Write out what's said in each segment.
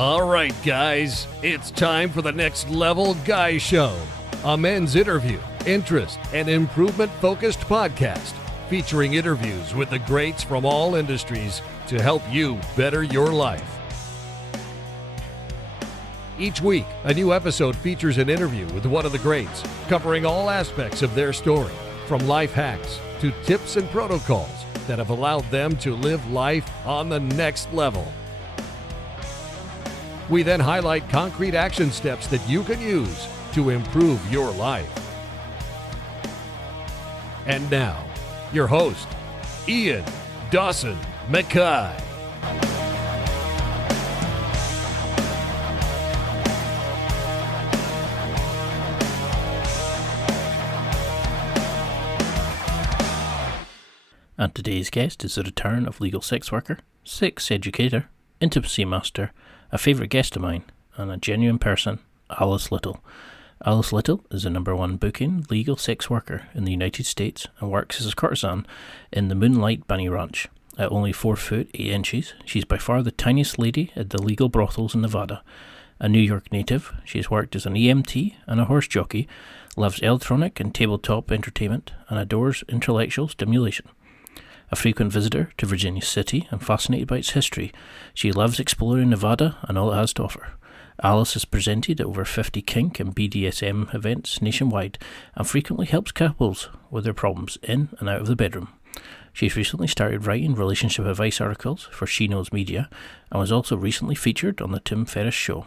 All right, guys, it's time for the Next Level Guy Show, a men's interview, interest, and improvement-focused podcast featuring interviews with the greats from all industries to help you better your life. Each week, a new episode features an interview with one of the greats, covering all aspects of their story, from life hacks to tips and protocols that have allowed them to live life on the next level. We then highlight concrete action steps that you can use to improve your life. And now, your host, Ian Dawson Mackay. And today's guest is the return of legal sex worker, sex educator, intimacy master, a favourite guest of mine, and a genuine person, Alice Little. Alice Little is the #1 booking legal sex worker in the United States and works as a courtesan in the Moonlite Bunny Ranch. At only 4 foot 8 inches, she's by far the tiniest lady at the legal brothels in Nevada. A New York native, she has worked as an EMT and a horse jockey, loves electronic and tabletop entertainment, and adores intellectual stimulation. A frequent visitor to Virginia City and fascinated by its history, she loves exploring Nevada and all it has to offer. Alice has presented at over 50 Kink and BDSM events nationwide and frequently helps couples with their problems in and out of the bedroom. She's recently started writing relationship advice articles for She Knows Media and was also recently featured on the Tim Ferriss show.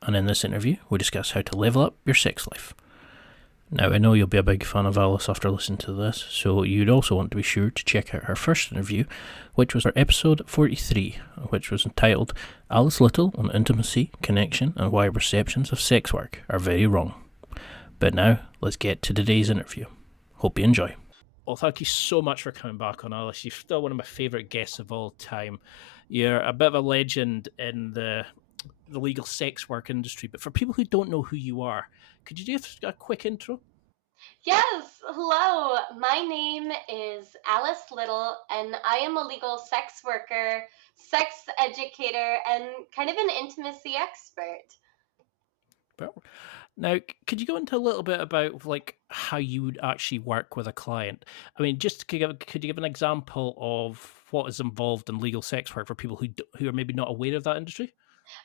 And in this interview, we discuss how to level up your sex life. Now, I know you'll be a big fan of Alice after listening to this, so you'd also want to be sure to check out her first interview, which was her episode 43, which was entitled Alice Little on Intimacy, Connection, and Why Perceptions of Sex Work Are Very Wrong. But now, let's get to today's interview. Hope you enjoy. Well, thank you so much for coming back on, Alice. You're still one of my favourite guests of all time. You're a bit of a legend in the legal sex work industry, but for people who don't know who you are, could you do a quick intro? Yes, hello. My name is Alice Little, and I am a legal sex worker, sex educator, and kind of an intimacy expert. Now, could you go into a little bit about how you would actually work with a client? I mean, could you give an example of what is involved in legal sex work for people who are maybe not aware of that industry?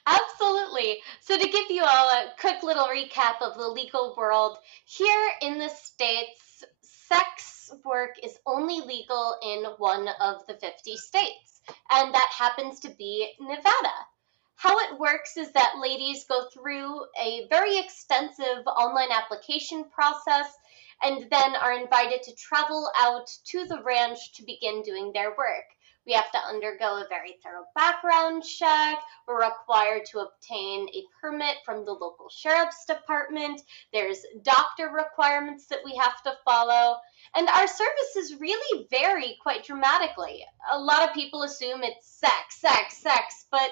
Absolutely. So to give you all a quick little recap of the legal world, here in the States, sex work is only legal in one of the 50 states, and that happens to be Nevada. How it works is that ladies go through a very extensive online application process and then are invited to travel out to the ranch to begin doing their work. We have to undergo a very thorough background check. We're required to obtain a permit from the local sheriff's department. There's doctor requirements that we have to follow. And our services really vary quite dramatically. A lot of people assume it's sex, but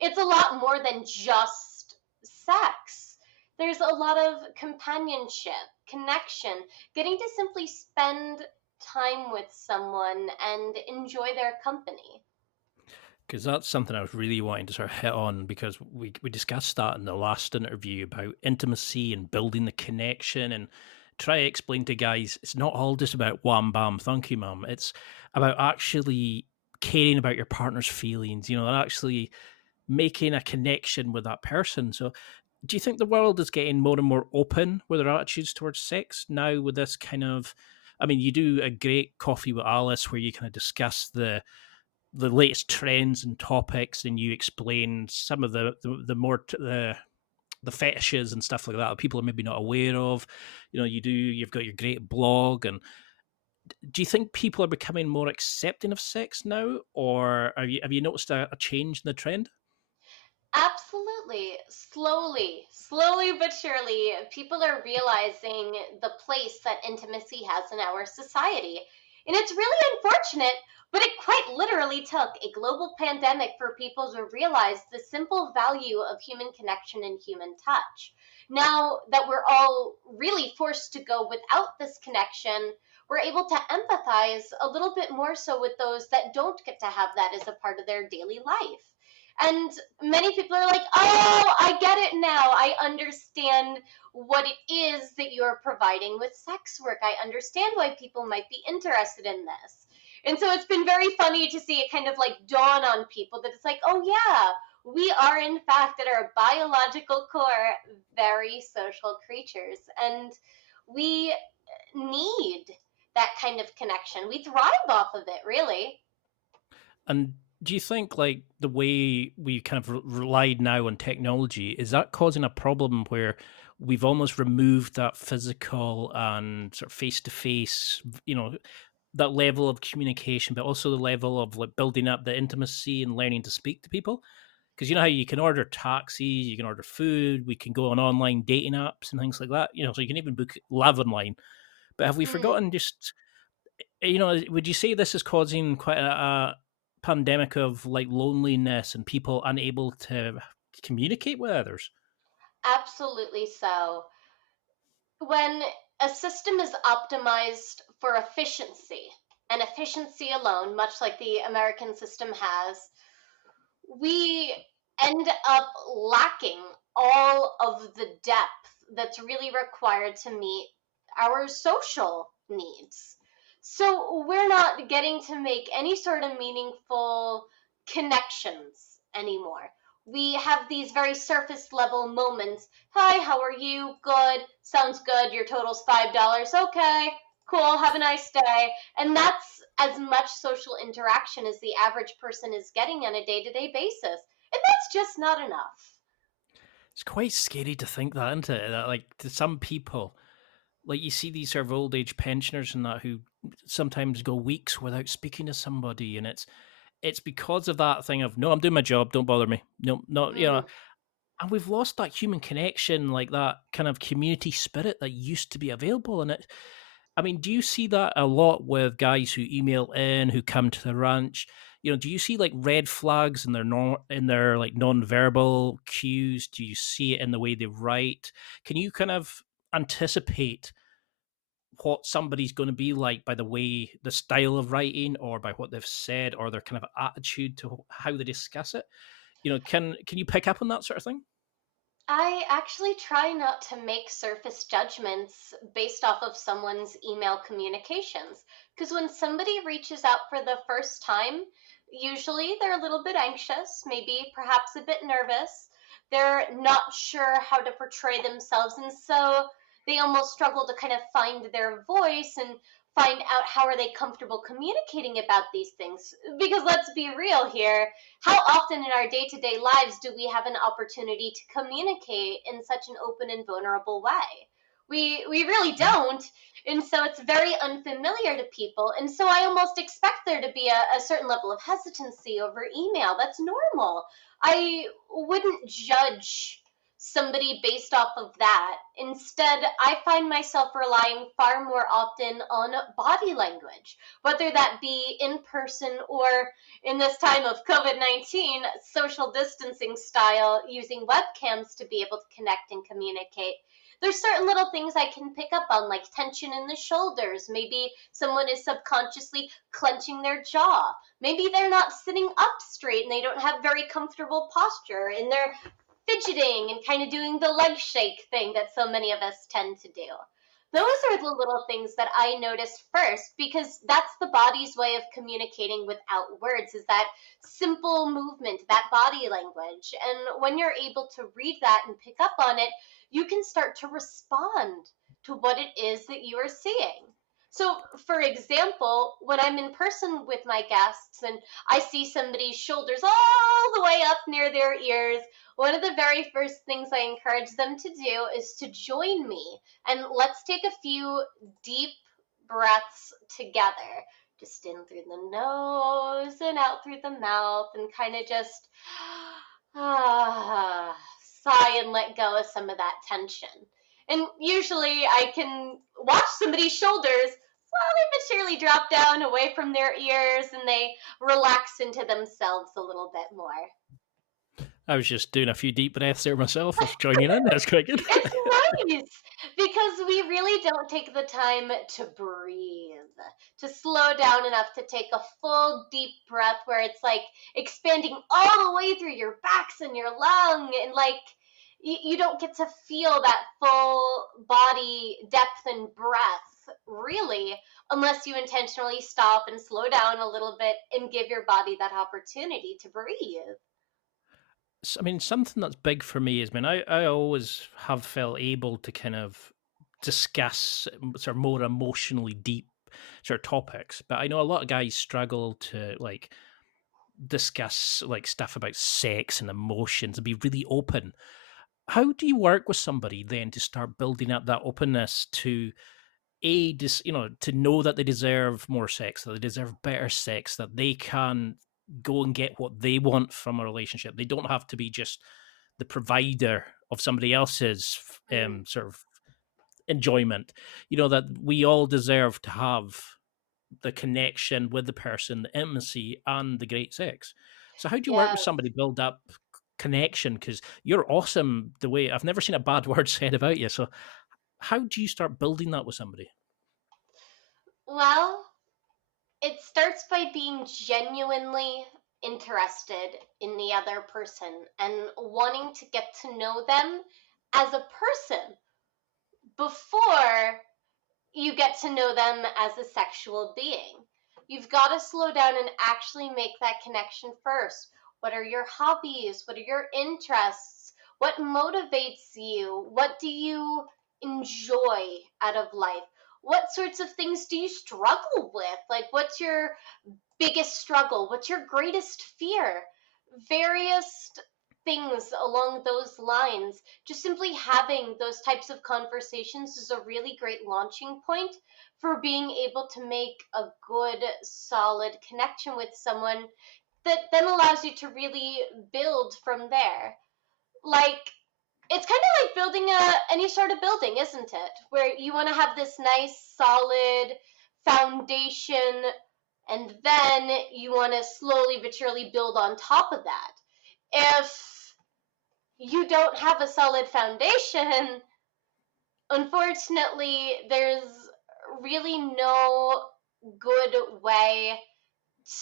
it's a lot more than just sex. There's a lot of companionship, connection, getting to simply spend time with someone and enjoy their company. Because that's something I was really wanting to sort of hit on, because we discussed that in the last interview about intimacy and building the connection, and try to explain to guys it's not all just about wham bam thank you mum. It's about actually caring about your partner's feelings, and actually making a connection with that person. So do you think the world is getting more and more open with their attitudes towards sex now with this kind of, I mean, you do a great Coffee with Alice where you kind of discuss the latest trends and topics, and you explain some of the fetishes and stuff like that people are maybe not aware of. You've got your great blog. And do you think people are becoming more accepting of sex now, or have you noticed a change in the trend? Absolutely. Slowly but surely, people are realizing the place that intimacy has in our society. And it's really unfortunate, but it quite literally took a global pandemic for people to realize the simple value of human connection and human touch. Now that we're all really forced to go without this connection, we're able to empathize a little bit more so with those that don't get to have that as a part of their daily life. And many people are like, oh, I get it now. I understand what it is that you're providing with sex work. I understand why people might be interested in this. And so it's been very funny to see it kind of like dawn on people that it's like, oh yeah, we are in fact at our biological core very social creatures, and we need that kind of connection. We thrive off of it, really. And do you think like the way we kind of relied now on technology, is that causing a problem where we've almost removed that physical and sort of face to face, that level of communication, but also the level of like building up the intimacy and learning to speak to people? Because you know how you can order taxis, you can order food, we can go on online dating apps and things like that, so you can even book live online. But have we Mm. forgotten just, would you say this is causing quite a pandemic of like loneliness and people unable to communicate with others? Absolutely so. When a system is optimized for efficiency, and efficiency alone, much like the American system has, we end up lacking all of the depth that's really required to meet our social needs. So we're not getting to make any sort of meaningful connections anymore. We have these very surface level moments. Hi, how are you? Good. Sounds good. Your total's $5. Okay. Cool. Have a nice day. And that's as much social interaction as the average person is getting on a day-to-day basis. And that's just not enough. It's quite scary to think that, isn't it? That like to some people, like you see these sort of old age pensioners and that who sometimes go weeks without speaking to somebody, and it's because of that thing of no, I'm doing my job, don't bother me. No, not Mm. and we've lost that human connection, like that kind of community spirit that used to be available. And I mean, do you see that a lot with guys who email in, who come to the ranch? Do you see like red flags in their like non-verbal cues? Do you see it in the way they write? Can you kind of anticipate what somebody's going to be like by the way, the style of writing, or by what they've said, or their kind of attitude to how they discuss it? Can you pick up on that sort of thing? I actually try not to make surface judgments based off of someone's email communications. Because when somebody reaches out for the first time, usually they're a little bit anxious, maybe perhaps a bit nervous. They're not sure how to portray themselves. And so they almost struggle to kind of find their voice and find out how are they comfortable communicating about these things. Because let's be real here, how often in our day-to-day lives do we have an opportunity to communicate in such an open and vulnerable way? We really don't. And so it's very unfamiliar to people. And so I almost expect there to be a certain level of hesitancy over email. That's normal. I wouldn't judge somebody based off of that. Instead, I find myself relying far more often on body language, whether that be in person or in this time of COVID-19, social distancing style, using webcams to be able to connect and communicate. There's certain little things I can pick up on, like tension in the shoulders. Maybe someone is subconsciously clenching their jaw. Maybe they're not sitting up straight and they don't have very comfortable posture and they're fidgeting and kind of doing the leg shake thing that so many of us tend to do. Those are the little things that I notice first, because that's the body's way of communicating without words, is that simple movement, that body language. And when you're able to read that and pick up on it, you can start to respond to what it is that you are seeing. So, for example, when I'm in person with my guests and I see somebody's shoulders all the way up near their ears, one of the very first things I encourage them to do is to join me, and let's take a few deep breaths together. Just in through the nose and out through the mouth, and kind of just sigh and let go of some of that tension. And usually I can watch somebody's shoulders slowly but surely drop down away from their ears, and they relax into themselves a little bit more. I was just doing a few deep breaths there myself. I was joining in. That's quite good. It's nice because we really don't take the time to breathe, to slow down enough to take a full deep breath where it's like expanding all the way through your backs and your lung, and like you don't get to feel that full body depth and breath really unless you intentionally stop and slow down a little bit and give your body that opportunity to breathe. I mean, something that's big for me is, I always have felt able to kind of discuss sort of more emotionally deep sort of topics, but I know a lot of guys struggle to like discuss like stuff about sex and emotions and be really open. How do you work with somebody then to start building up that openness to to know that they deserve more sex, that they deserve better sex, that they can go and get what they want from a relationship? They don't have to be just the provider of somebody else's Mm. sort of enjoyment. That we all deserve to have the connection with the person, the intimacy, and the great sex. So, how do you work Yeah. with somebody to build up connection? Because you're awesome. The way I've never seen a bad word said about you. So, how do you start building that with somebody? Well, it starts by being genuinely interested in the other person and wanting to get to know them as a person before you get to know them as a sexual being. You've got to slow down and actually make that connection first. What are your hobbies? What are your interests? What motivates you? What do you enjoy out of life? What sorts of things do you struggle with? Like, what's your biggest struggle? What's your greatest fear? Various things along those lines. Just simply having those types of conversations is a really great launching point for being able to make a good, solid connection with someone that then allows you to really build from there. Like, it's kind of like building any sort of building, isn't it? Where you want to have this nice, solid foundation, and then you want to slowly but surely build on top of that. If you don't have a solid foundation, unfortunately, there's really no good way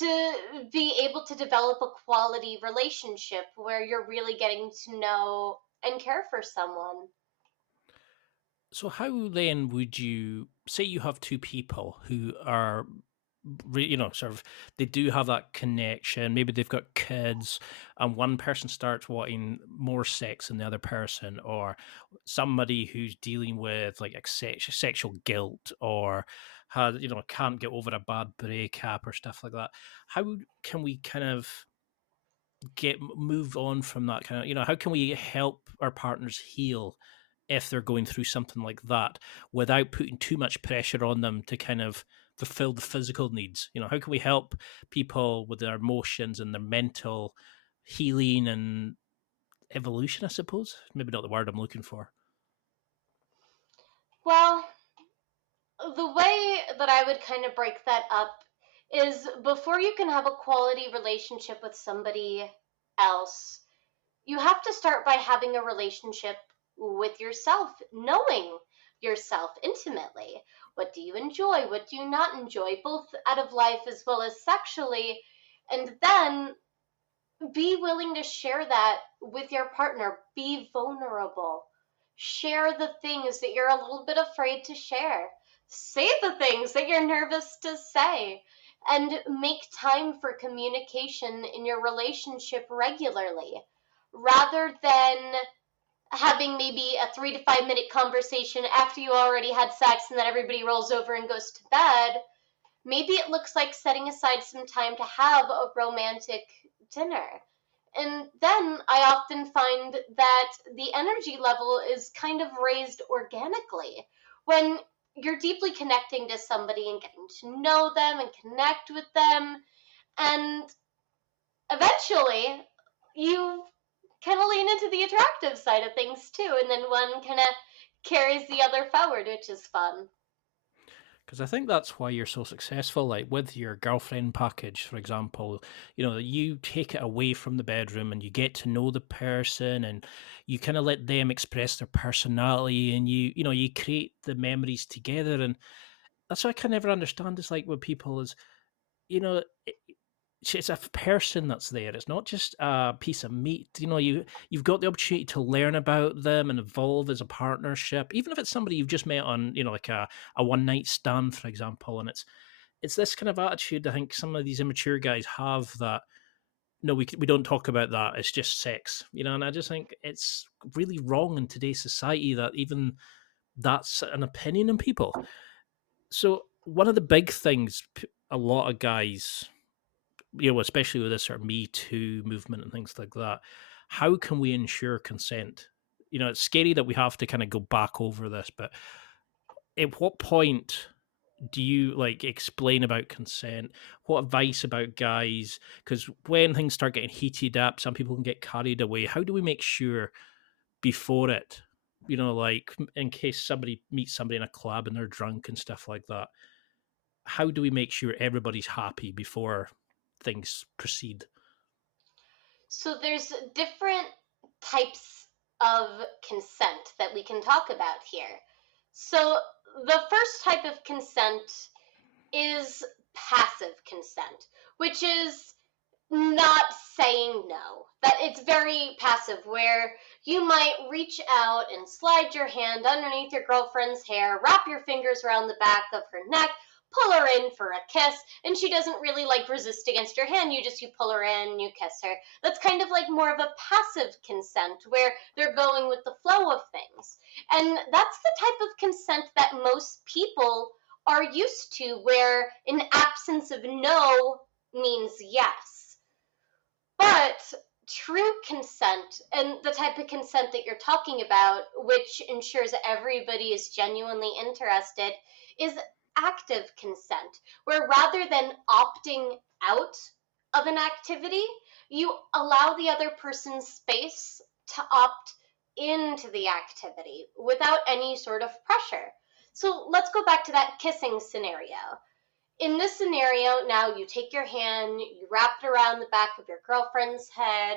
to be able to develop a quality relationship where you're really getting to know and care for someone. So, how then would you say you have two people who are, sort of, they do have that connection? Maybe they've got kids, and one person starts wanting more sex than the other person, or somebody who's dealing with like sexual guilt, or has, can't get over a bad breakup or stuff like that. How can we kind of get move on from that kind of, how can we help our partners heal if they're going through something like that without putting too much pressure on them to kind of fulfill the physical needs? How can we help people with their emotions and their mental healing and evolution, I suppose? Maybe not the word I'm looking for. Well, the way that I would kind of break that up is before you can have a quality relationship with somebody else, you have to start by having a relationship with yourself, knowing yourself intimately. What do you enjoy? What do you not enjoy, both out of life as well as sexually? And then be willing to share that with your partner. Be vulnerable. Share the things that you're a little bit afraid to share. Say the things that you're nervous to say. And make time for communication in your relationship regularly. Rather than having maybe a 3 to 5 minute conversation after you already had sex and then everybody rolls over and goes to bed, maybe it looks like setting aside some time to have a romantic dinner. And then I often find that the energy level is kind of raised organically when you're deeply connecting to somebody and getting to know them and connect with them. And eventually, you kind of lean into the attractive side of things too. And then one kind of carries the other forward, which is fun. Because I think that's why you're so successful. Like with your girlfriend package, for example, you take it away from the bedroom and you get to know the person, and you kind of let them express their personality, and you create the memories together. And that's what I can never understand. Is like with people is, you know, it's a person that's there. It's not just a piece of meat. You've got the opportunity to learn about them and evolve as a partnership, even if it's somebody you've just met on, like a one night stand, for example. And it's this kind of attitude I think some of these immature guys have, that no, we don't talk about that. It's just sex, And I just think it's really wrong in today's society that even that's an opinion in people. So one of the big things a lot of guys, especially with this sort of Me Too movement and things like that, how can we ensure consent? It's scary that we have to kind of go back over this, but at what point do you explain about consent? What advice about guys? Because when things start getting heated up, some people can get carried away. How do we make sure before it, in case somebody meets somebody in a club and they're drunk and stuff like that, how do we make sure everybody's happy before things proceed? So there's different types of consent that we can talk about here. So the first type of consent is passive consent, which is not saying no. That it's very passive, where you might reach out and slide your hand underneath your girlfriend's hair, wrap your fingers around the back of her neck, pull her in for a kiss, and she doesn't really resist against your hand. You pull her in, you kiss her. That's kind of more of a passive consent, where they're going with the flow of things. And that's the type of consent that most people are used to, where an absence of no means yes. But true consent, and the type of consent that you're talking about, which ensures everybody is genuinely interested, is active consent, where rather than opting out of an activity, you allow the other person's space to opt into the activity without any sort of pressure. So let's go back to that kissing scenario. In this scenario, now you take your hand, you wrap it around the back of your girlfriend's head,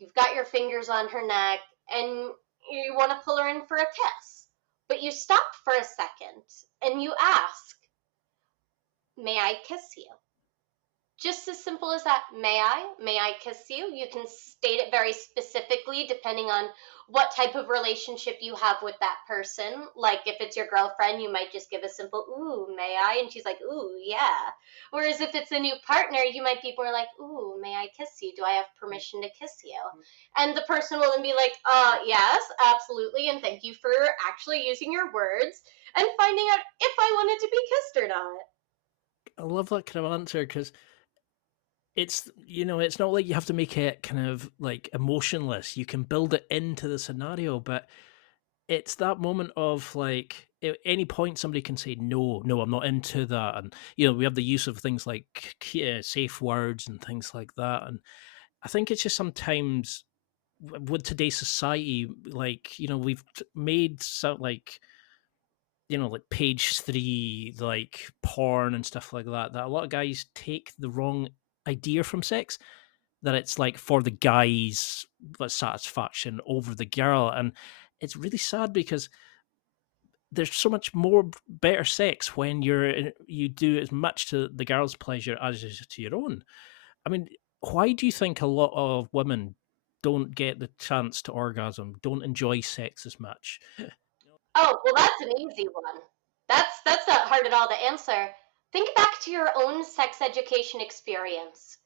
you've got your fingers on her neck, and you want to pull her in for a kiss. But you stop for a second and you ask, "May I kiss you?" Just as simple as that. May I kiss you? You can state it very specifically depending on what type of relationship you have with that person. Like if it's your girlfriend, you might just give a simple, "Ooh, may I?" And she's like, "Ooh, yeah." Whereas if it's a new partner, you might be more like, "Ooh, may I kiss you? Do I have permission to kiss you?" And the person will then be like, "Yes, absolutely. And thank you for actually using your words and finding out if I wanted to be kissed or not." I love that kind of answer, because it's not like you have to make it kind of emotionless. You can build it into the scenario, but it's that moment of at any point somebody can say no, I'm not into that. And we have the use of things like safe words and things like that. And I think it's just sometimes with today's society, we've made so page 3, porn and stuff like that, that a lot of guys take the wrong idea from sex, that it's for the guy's satisfaction over the girl. And it's really sad, because there's so much more better sex when you do as much to the girl's pleasure as is to your own. I mean, why do you think a lot of women don't get the chance to orgasm, don't enjoy sex as much? Oh, well, that's an easy one. That's not hard at all to answer. Think back to your own sex education experience.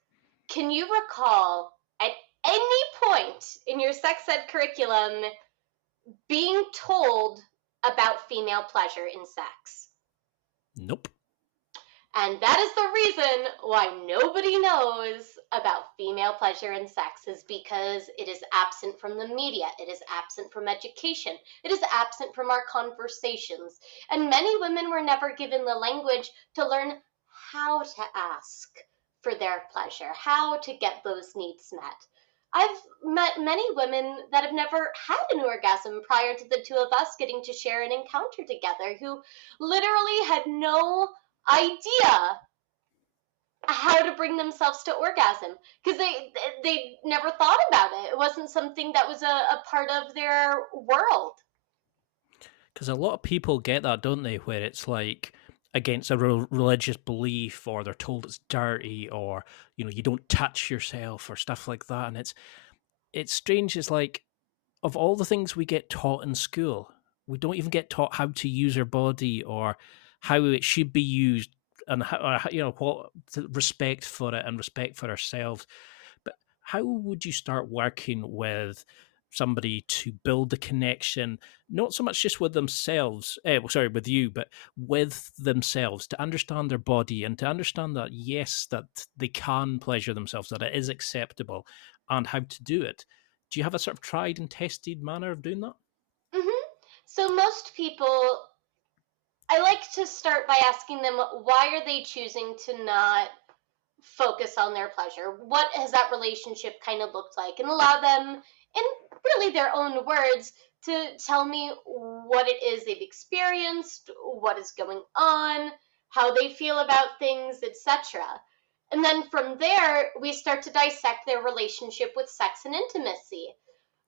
Can you recall at any point in your sex ed curriculum being told about female pleasure in sex? Nope. And that is the reason why nobody knows about female pleasure in sex, is because it is absent from the media, it is absent from education, it is absent from our conversations. And many women were never given the language to learn how to ask for their pleasure, how to get those needs met. I've met many women that have never had an orgasm prior to the two of us getting to share an encounter together, who literally had no idea how to bring themselves to orgasm because they never thought about it. It wasn't something that was a part of their world. Because a lot of people get that, don't they? Where it's like against a religious belief, or they're told it's dirty, or you don't touch yourself, or stuff like that. And it's strange. It's like, of all the things we get taught in school, we don't even get taught how to use our body, or how it should be used, and how, what respect for it and respect for ourselves. But how would you start working with somebody to build the connection, not so much just with themselves, with you, but with themselves, to understand their body and to understand that, yes, that they can pleasure themselves, that it is acceptable, and how to do it? Do you have a sort of tried and tested manner of doing that? So most people, I like to start by asking them, why are they choosing to not focus on their pleasure? What has that relationship kind of looked like? And allow them, in really their own words, to tell me what it is they've experienced, what is going on, how they feel about things, etc. And then from there, we start to dissect their relationship with sex and intimacy.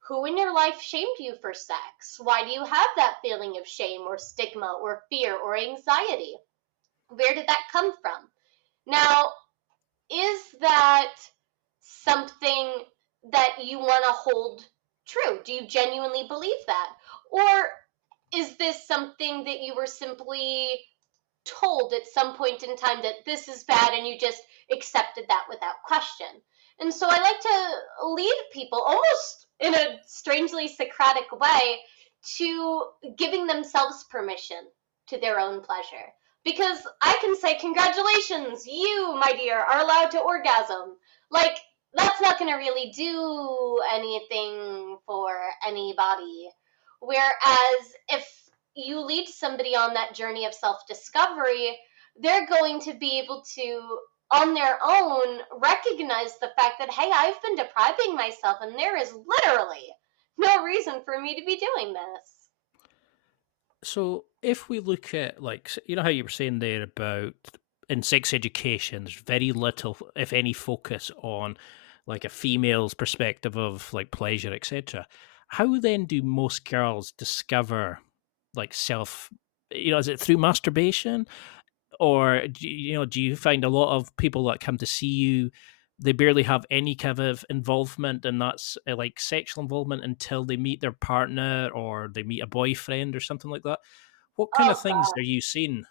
Who in your life shamed you for sex? Why do you have that feeling of shame or stigma or fear or anxiety? Where did that come from? Now, is that something that you want to hold true? Do you genuinely believe that? Or is this something that you were simply told at some point in time that this is bad and you just accepted that without question? And so I like to lead people almost in a strangely Socratic way to giving themselves permission to their own pleasure. Because I can say, congratulations, you, my dear, are allowed to orgasm. Like, that's not going to really do anything for anybody. Whereas if you lead somebody on that journey of self-discovery, they're going to be able to, on their own, recognize the fact that, hey, I've been depriving myself and there is literally no reason for me to be doing this. So if we look at, like, how you were saying there about in sex education, there's very little, if any, focus on like a female's perspective of like pleasure, etc. How then do most girls discover like self? Is it through masturbation, or do you find a lot of people that come to see you, they barely have any kind of involvement, and that's like sexual involvement, until they meet their partner or they meet a boyfriend or something like that? What kind of Oh things God, are you seeing?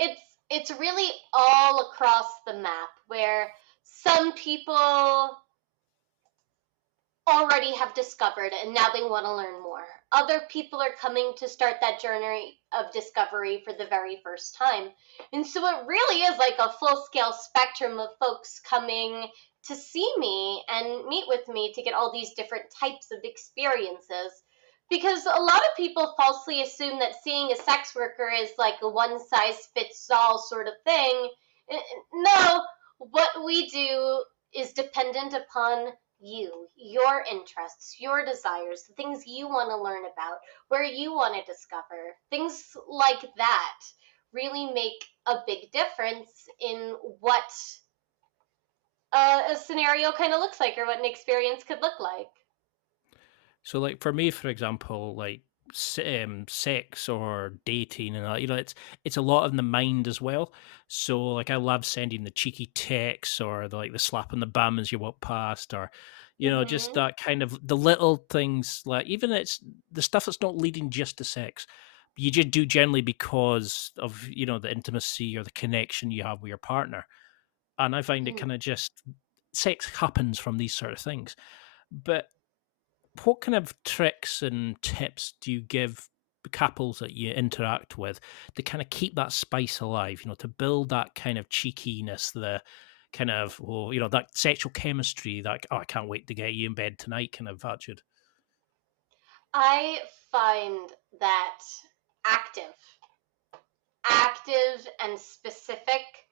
it's it's really all across the map where some people already have discovered and now they want to learn more. Other people are coming to start that journey of discovery for the very first time. And so it really is like a full scale spectrum of folks coming to see me and meet with me to get all these different types of experiences. Because a lot of people falsely assume that seeing a sex worker is like a one size fits all sort of thing. No, what we do is dependent upon you, your interests, your desires, the things you want to learn about, where you want to discover. Things like that really make a big difference in what a scenario kind of looks like or what an experience could look like. So, like for me, for example, like sex or dating and that, it's a lot in the mind as well. So, like, I love sending the cheeky texts, or the slap on the bum as you walk past, or just Mm-hmm. that kind of the little things, like even it's the stuff that's not leading just to sex. You just do generally because of the intimacy or the connection you have with your partner, and I find it Mm-hmm. kind of just sex happens from these sort of things. But what kind of tricks and tips do you give the couples that you interact with to kind of keep that spice alive, to build that kind of cheekiness, the kind of, that sexual chemistry, that, oh, I can't wait to get you in bed tonight kind of attitude? I find that active, active and specific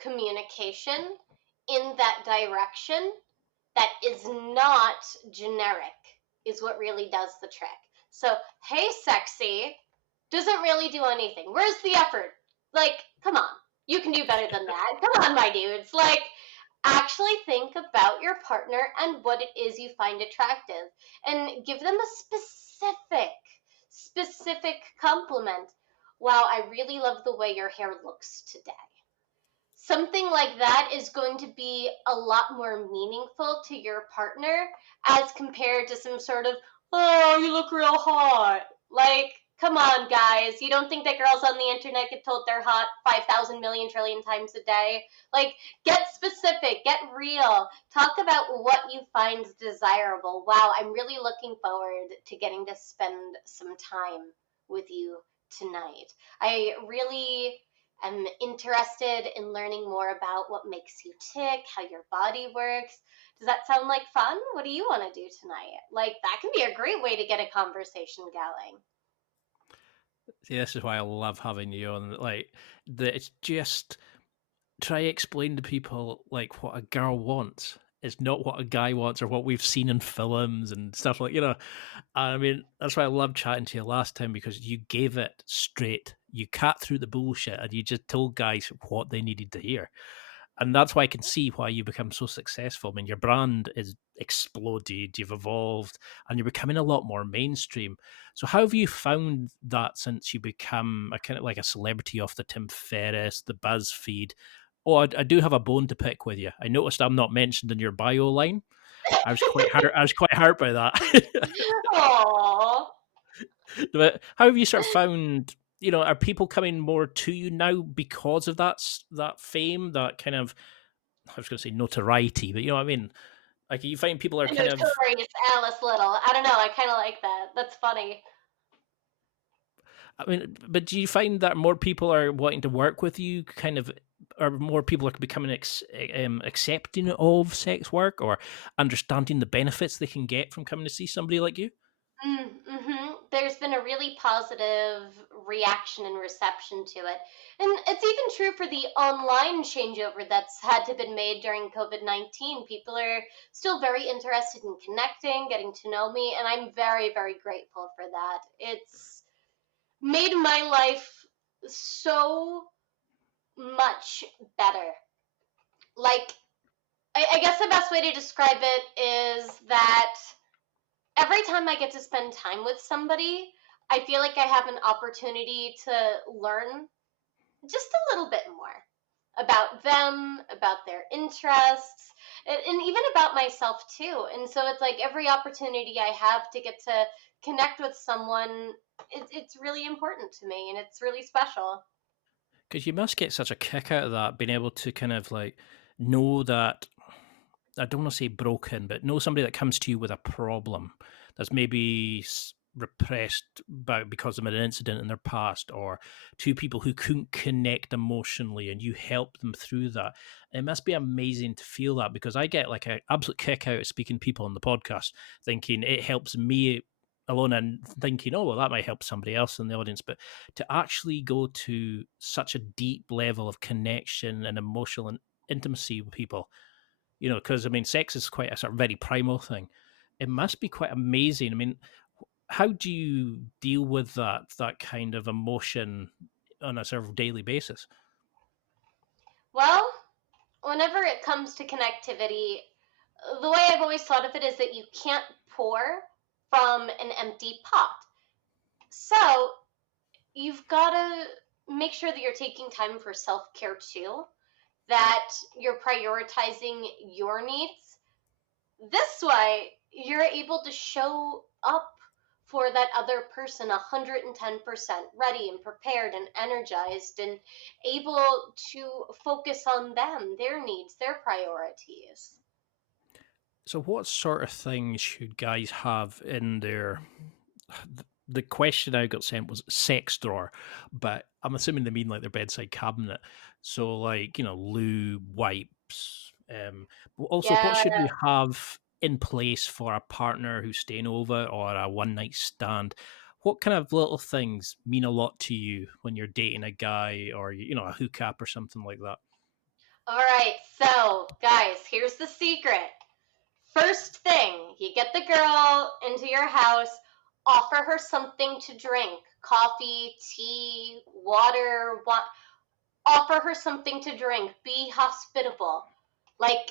communication in that direction, that is not generic is what really does the trick. So, hey, sexy, doesn't really do anything. Where's the effort? Like, come on. You can do better than that. Come on, my dudes. Like, actually think about your partner and what it is you find attractive and give them a specific compliment. Wow, I really love the way your hair looks today. Something like that is going to be a lot more meaningful to your partner as compared to some sort of, oh, you look real hot. Like, come on, guys. You don't think that girls on the internet get told they're hot 5,000 million trillion times a day? Like, get specific, get real. Talk about what you find desirable. Wow, I'm really looking forward to getting to spend some time with you tonight. I really am interested in learning more about what makes you tick, how your body works. Does that sound like fun? What do you want to do tonight? Like, that can be a great way to get a conversation going. See, this is why I love having you on. Like, it's just try to explain to people like what a girl wants. It's not what a guy wants or what we've seen in films and stuff like, you know. I mean, that's why I loved chatting to you last time, because you gave it straight. You cut through the bullshit and you just told guys what they needed to hear. And that's why I can see why you become so successful. I mean, your brand is exploded, you've evolved, and you're becoming a lot more mainstream. So how have you found that since you become a kind of like a celebrity off the Tim Ferriss, the BuzzFeed? Oh, I do have a bone to pick with you. I noticed I'm not mentioned in your bio line. I was quite hurt. I was quite hurt by that. Aww. But how have you sort of found? You know, are people coming more to you now because of that fame, that kind of, I was going to say notoriety, but you know what I mean? Like, you find people are The kind of, notorious Alice Little. I don't know. I kind of like that. That's funny. I mean, but do you find that more people are wanting to work with you, kind of, or more people are becoming accepting of sex work or understanding the benefits they can get from coming to see somebody like you? Mm-hmm. There's been a really positive reaction and reception to it. And it's even true for the online changeover that's had to been made during COVID-19. People are still very interested in connecting, getting to know me, and I'm very, very grateful for that. It's made my life so much better. Like, I guess the best way to describe it is that every time I get to spend time with somebody, I feel like I have an opportunity to learn just a little bit more about them, about their interests, and even about myself too. And so it's like every opportunity I have to get to connect with someone, it's really important to me and it's really special. Because you must get such a kick out of that, being able to kind of like know that, I don't want to say broken, but know somebody that comes to you with a problem that's maybe repressed because of an incident in their past, or two people who couldn't connect emotionally and you help them through that. It must be amazing to feel that, because I get like an absolute kick out of speaking to people on the podcast, thinking it helps me alone and thinking, oh, well, that might help somebody else in the audience. But to actually go to such a deep level of connection and emotional and intimacy with people, you know, because I mean, sex is quite a sort of very primal thing. It must be quite amazing. I mean, how do you deal with that kind of emotion on a sort of daily basis? Well, whenever it comes to connectivity, the way I've always thought of it is that you can't pour from an empty pot. So you've got to make sure that you're taking time for self care too, that you're prioritizing your needs. This way, you're able to show up for that other person 110% ready and prepared and energized and able to focus on them, their needs, their priorities. So, what sort of things should guys have in their? The question I got sent was sex drawer, but I'm assuming they mean like their bedside cabinet. So, like, you know, lube, wipes. But also, what Yeah. should we have in place for a partner who's staying over or a one night stand? What kind of little things mean a lot to you when you're dating a guy, or, you know, a hookup or something like that? All right. So, guys, here's the secret. First thing, you get the girl into your house, offer her something to drink, coffee, tea, water, offer her something to drink, be hospitable. Like,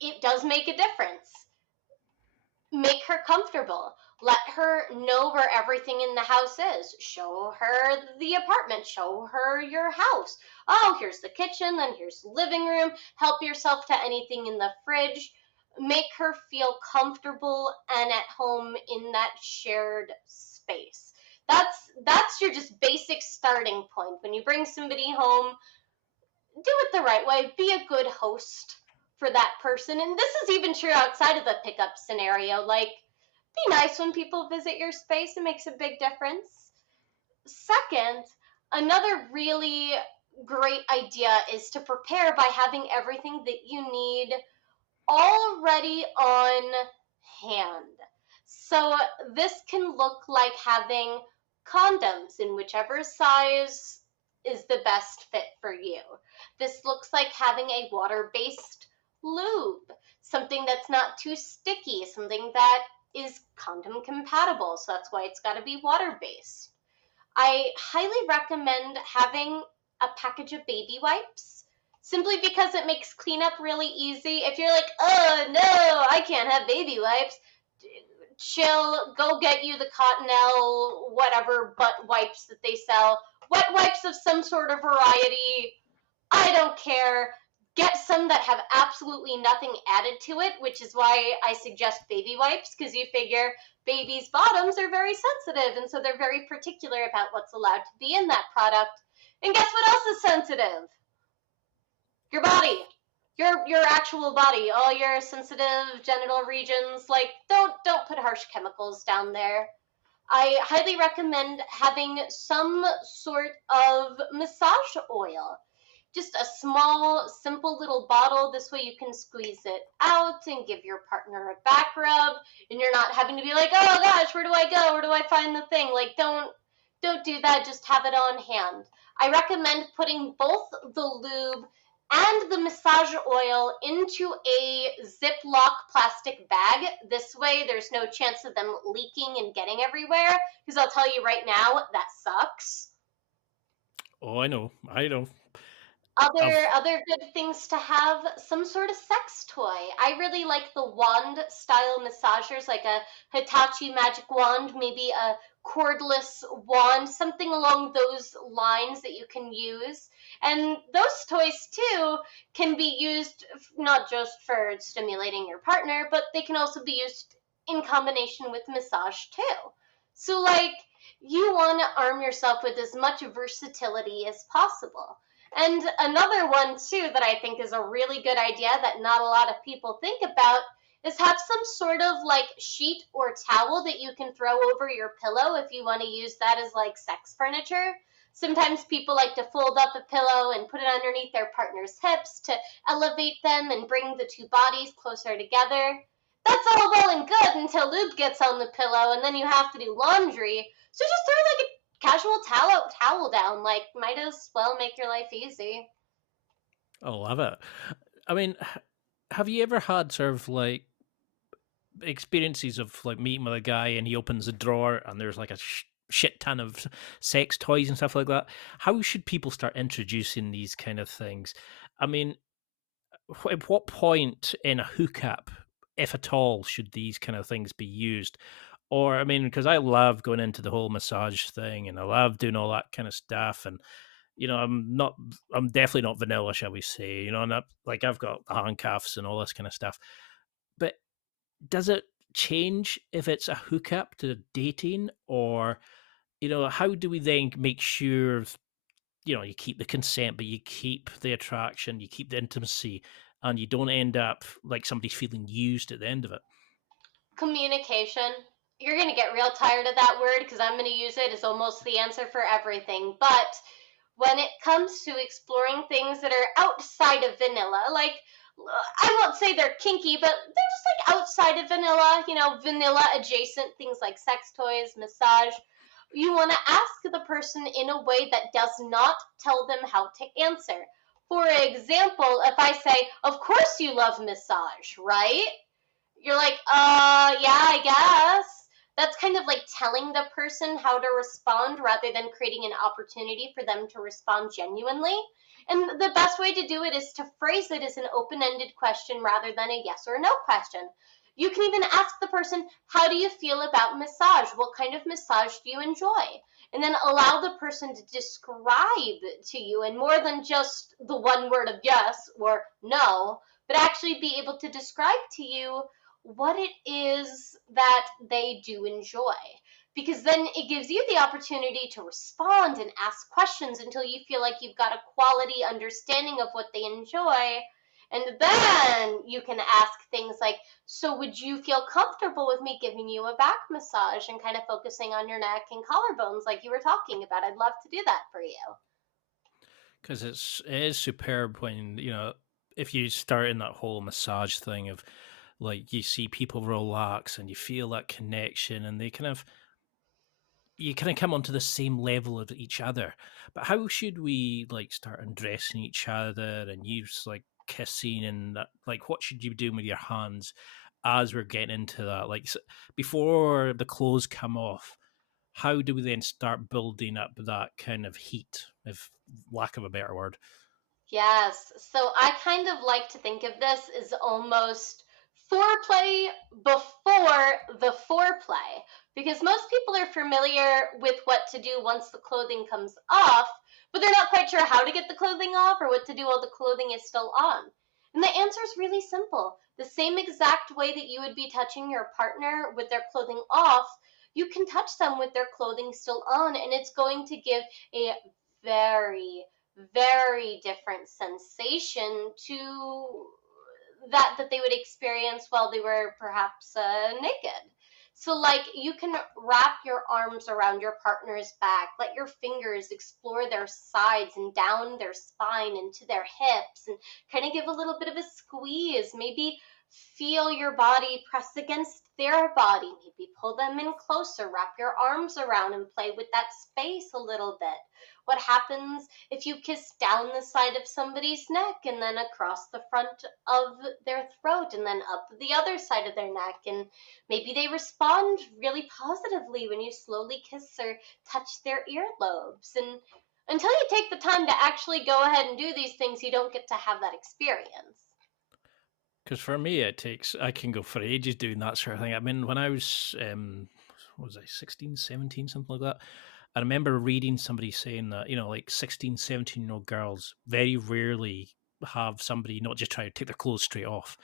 it does make a difference. Make her comfortable. Let her know where everything in the house is. Show her the apartment. Show her your house. Oh, here's the kitchen, then here's the living room. Help yourself to anything in the fridge. Make her feel comfortable and at home in that shared space. That's your just basic starting point. When you bring somebody home, do it the right way. Be a good host for that person. And this is even true outside of the pickup scenario. Like, be nice when people visit your space. It makes a big difference. Second, another really great idea is to prepare by having everything that you need already on hand. So this can look like having condoms in whichever size is the best fit for you. This looks like having a water-based lube, something that's not too sticky, something that is condom compatible, so that's why it's got to be water-based. I highly recommend having a package of baby wipes simply because it makes cleanup really easy. If you're like, oh no, I can't have baby wipes, chill, go get you the Cottonelle, whatever butt wipes that they sell. Wet wipes of some sort of variety, I don't care. Get some that have absolutely nothing added to it, which is why I suggest baby wipes, because you figure babies' bottoms are very sensitive, and so they're very particular about what's allowed to be in that product. And guess what else is sensitive? Your body. Your actual body, all your sensitive genital regions. Like, don't put harsh chemicals down there. I highly recommend having some sort of massage oil. Just a small, simple little bottle. This way you can squeeze it out and give your partner a back rub, and you're not having to be like, oh gosh, where do I go? Where do I find the thing? Like, don't do that. Just have it on hand. I recommend putting both the lube and the massage oil into a Ziploc plastic bag. This way, there's no chance of them leaking and getting everywhere, because I'll tell you right now, that sucks. Oh, I know. Other good things to have, some sort of sex toy. I really like the wand style massagers, like a Hitachi magic wand, maybe a cordless wand, something along those lines that you can use. And those toys too can be used not just for stimulating your partner, but they can also be used in combination with massage too. So like, you want to arm yourself with as much versatility as possible. And another one too that I think is a really good idea that not a lot of people think about is have some sort of like sheet or towel that you can throw over your pillow if you want to use that as like sex furniture. Sometimes people like to fold up a pillow and put it underneath their partner's hips to elevate them and bring the two bodies closer together. That's all well and good until lube gets on the pillow and then you have to do laundry. So just throw like a casual towel down. Like, might as well make your life easy. I love it. I mean, have you ever had sort of like experiences of like meeting with a guy and he opens a drawer and there's like a shit ton of sex toys and stuff like that? How should people start introducing these kind of things? I mean, at what point in a hookup, if at all, should these kind of things be used? Or, I mean, because I love going into the whole massage thing and I love doing all that kind of stuff. And, I'm definitely not vanilla, shall we say, and like I've got handcuffs and all this kind of stuff. But does it change if it's a hookup to dating? Or, how do we then make sure, you keep the consent, but you keep the attraction, you keep the intimacy, and you don't end up like somebody's feeling used at the end of it? Communication. You're going to get real tired of that word because I'm going to use it as almost the answer for everything. But when it comes to exploring things that are outside of vanilla, like, I won't say they're kinky, but they're just like outside of vanilla, vanilla adjacent things like sex toys, massage. You want to ask the person in a way that does not tell them how to answer. For example, if I say, of course you love massage, right? You're like, yeah, I guess. That's kind of like telling the person how to respond rather than creating an opportunity for them to respond genuinely. And the best way to do it is to phrase it as an open ended question rather than a yes or no question. You can even ask the person, how do you feel about massage? What kind of massage do you enjoy? And then allow the person to describe to you, and more than just the one word of yes or no, but actually be able to describe to you what it is that they do enjoy. Because then it gives you the opportunity to respond and ask questions until you feel like you've got a quality understanding of what they enjoy. And then you can ask things like, so would you feel comfortable with me giving you a back massage and kind of focusing on your neck and collarbones like you were talking about? I'd love to do that for you. Because it is superb when, if you start in that whole massage thing of like you see people relax and you feel that connection and you kind of come onto the same level of each other. But how should we like start undressing each other and use like kissing and that, like what should you be doing with your hands as we're getting into that? Like before the clothes come off, how do we then start building up that kind of heat, if lack of a better word? Yes. So I kind of like to think of this as almost foreplay before the foreplay, because most people are familiar with what to do once the clothing comes off, but they're not quite sure how to get the clothing off or what to do while the clothing is still on. And the answer is really simple. The same exact way that you would be touching your partner with their clothing off, you can touch them with their clothing still on, and it's going to give a very very different sensation to that they would experience while they were perhaps naked. So like you can wrap your arms around your partner's back, let your fingers explore their sides and down their spine into their hips, and kind of give a little bit of a squeeze. Maybe feel your body press against their body. Maybe pull them in closer, wrap your arms around and play with that space a little bit. What happens if you kiss down the side of somebody's neck and then across the front of their throat and then up the other side of their neck? And maybe they respond really positively when you slowly kiss or touch their earlobes. And until you take the time to actually go ahead and do these things, you don't get to have that experience. Because for me, I can go for ages doing that sort of thing. I mean, when I was, what was I, 16, 17, something like that, I remember reading somebody saying that, like 16, 17-year-old girls very rarely have somebody not just try to take their clothes straight off.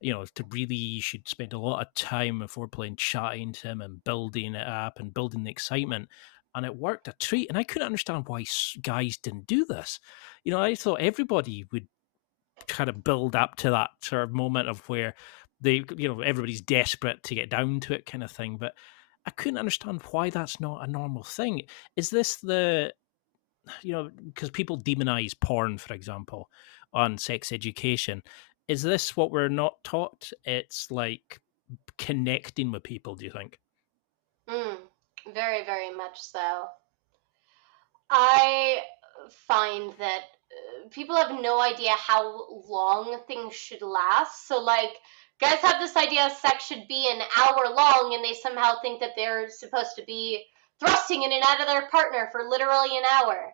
To really, you should spend a lot of time before playing, chatting to them and building it up and building the excitement. And it worked a treat. And I couldn't understand why guys didn't do this. I thought everybody would kind of build up to that sort of moment of where everybody's desperate to get down to it kind of thing. But I couldn't understand why that's not a normal thing. Is this because people demonize porn, for example, on sex education. Is this what we're not taught? It's like connecting with people, do you think? Mm, very, very much so. I find that people have no idea how long things should last. So, like, guys have this idea sex should be an hour long, and they somehow think that they're supposed to be thrusting in and out of their partner for literally an hour.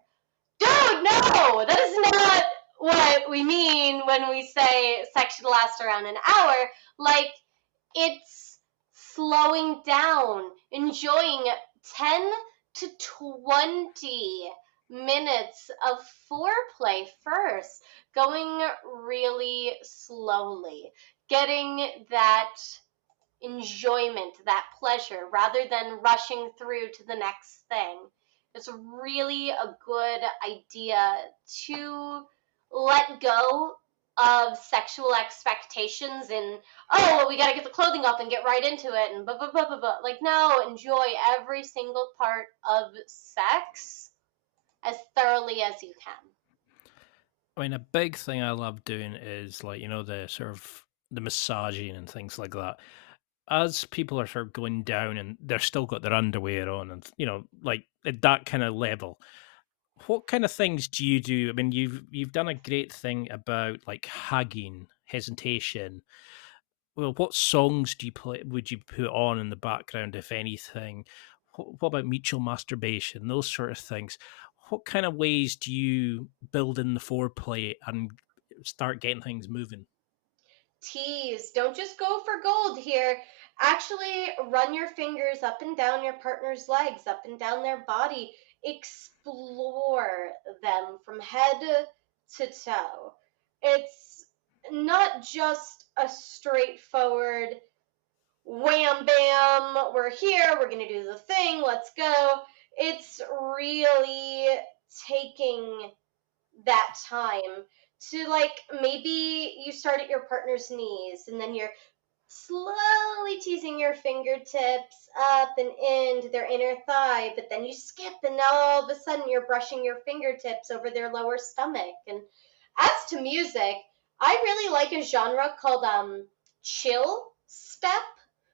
Dude, no! That is not what we mean when we say sex should last around an hour. Like, it's slowing down, enjoying 10 to 20 minutes of foreplay first, going really slowly, getting that enjoyment, that pleasure, rather than rushing through to the next thing. It's really a good idea to let go of sexual expectations and, oh, well, we got to get the clothing off and get right into it and blah, blah, blah, blah, blah. Like, no, enjoy every single part of sex as thoroughly as you can. I mean, a big thing I love doing is like, the sort of the massaging and things like that. As people are sort of going down and they're still got their underwear on and, like at that kind of level, what kind of things do you do? I mean, you've done a great thing about like hugging, hesitation. well, what songs do you play? Would you put on in the background, if anything? What about mutual masturbation? Those sort of things. What kind of ways do you build in the foreplay and start getting things moving? Tease. Don't just go for gold here. Actually, run your fingers up and down your partner's legs, up and down their body. Explore them from head to toe. It's not just a straightforward wham bam, we're here, we're going to do the thing, let's go. It's really taking that time to, like, maybe you start at your partner's knees and then you're slowly teasing your fingertips up and into their inner thigh, but then you skip and now all of a sudden you're brushing your fingertips over their lower stomach. And as to music, I really like a genre called chill step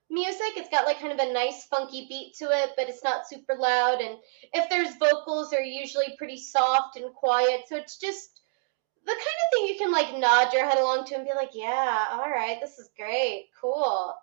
music. It's got like kind of a nice funky beat to it, but it's not super loud. And if there's vocals, they're usually pretty soft and quiet. So it's just the kind of thing you can like nod your head along to and be like, yeah, all right, this is great, cool.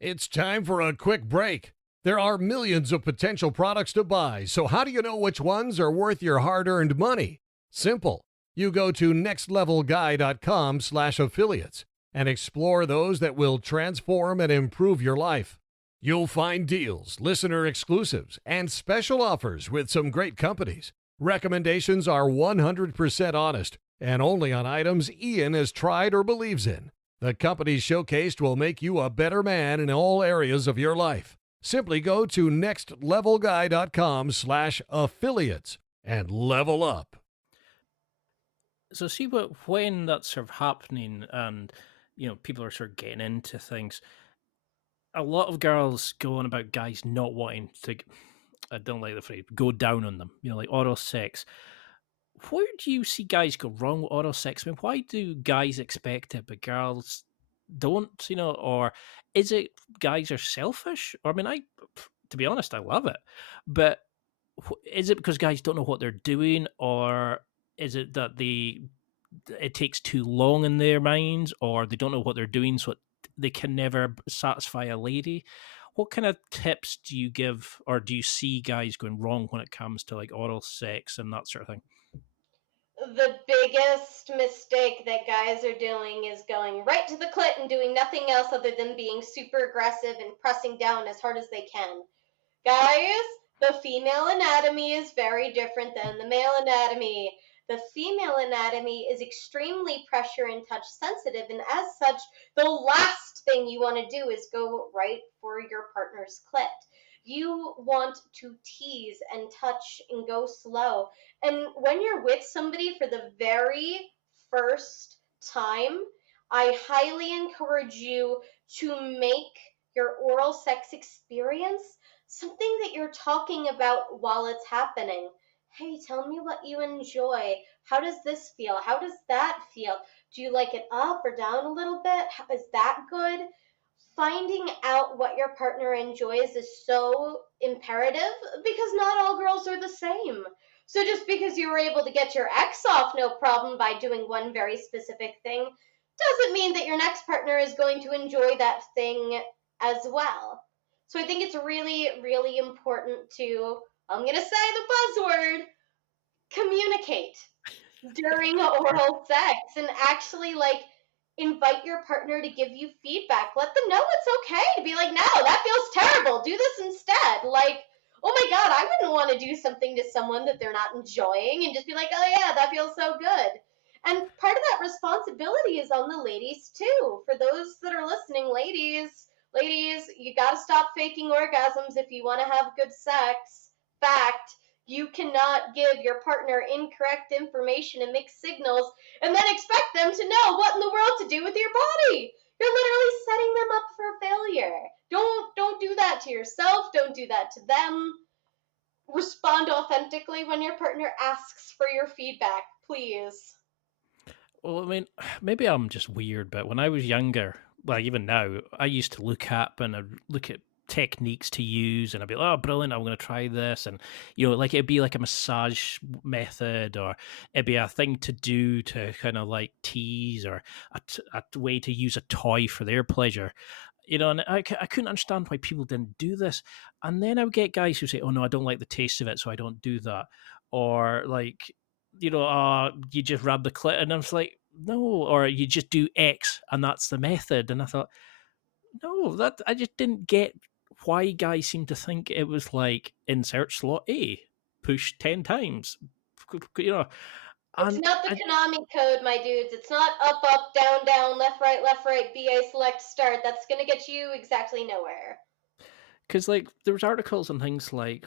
It's time for a quick break. There are millions of potential products to buy, so how do you know which ones are worth your hard-earned money? Simple. You go to nextlevelguy.com/affiliates and explore those that will transform and improve your life. You'll find deals, listener exclusives, and special offers with some great companies. Recommendations are 100% honest and only on items Ian has tried or believes in. The companies showcased will make you a better man in all areas of your life. Simply go to nextlevelguy.com/affiliates and level up. So see when that's sort of happening and people are sort of getting into things, a lot of girls go on about guys not wanting to, I don't like the phrase, go down on them, like oral sex. Where do you see guys go wrong with oral sex? I mean, why do guys expect it but girls don't, or is it guys are selfish? Or I mean, to be honest, I love it, but is it because guys don't know what they're doing, or is it that it takes too long in their minds, or they don't know what they're doing, so they can never satisfy a lady? What kind of tips do you give, or do you see guys going wrong when it comes to like oral sex and that sort of thing? The biggest mistake that guys are doing is going right to the clit and doing nothing else other than being super aggressive and pressing down as hard as they can. Guys, the female anatomy is very different than the male anatomy. The female anatomy is extremely pressure and touch sensitive, and as such, the last thing you want to do is go right for your partner's clit. You want to tease and touch and go slow. And when you're with somebody for the very first time, I highly encourage you to make your oral sex experience something that you're talking about while it's happening. Hey, tell me what you enjoy. How does this feel? How does that feel? Do you like it up or down a little bit? Is that good? Finding out what your partner enjoys is so imperative because not all girls are the same. So just because you were able to get your ex off no problem by doing one very specific thing doesn't mean that your next partner is going to enjoy that thing as well. So I think it's really, really important to, I'm going to say the buzzword, communicate during oral sex and actually like invite your partner to give you feedback. Let them know it's okay to be like, no, that feels terrible. Do this instead. Like, oh my God, I wouldn't want to do something to someone that they're not enjoying and just be like, oh yeah, that feels so good. And part of that responsibility is on the ladies too. For those that are listening, ladies, you got to stop faking orgasms if you want to have good sex. Fact, you cannot give your partner incorrect information and mixed signals and then expect them to know what in the world to do with your body. You're literally setting them up for failure. Don't do that to yourself. Don't do that to them. Respond authentically when your partner asks for your feedback, please. Well, I mean, maybe I'm just weird, but when I was younger, well, even now, I used to look up and I'd look at techniques to use, and I'd be like, oh, brilliant, I'm going to try this. And, like it'd be like a massage method, or it'd be a thing to do to kind of like tease, or a way to use a toy for their pleasure. And I couldn't understand why people didn't do this. And then I would get guys who say, oh, no, I don't like the taste of it, so I don't do that. Or like, you just rub the clit. And I was like, no, or you just do X and that's the method. And I thought, no, that I just didn't get why guys seem to think it was like insert slot A, push 10 times. You know, It's and not the Konami code, my dudes. It's not up, up, down, down, left, right, BA, select, start. That's going to get you exactly nowhere. because like there was articles and things like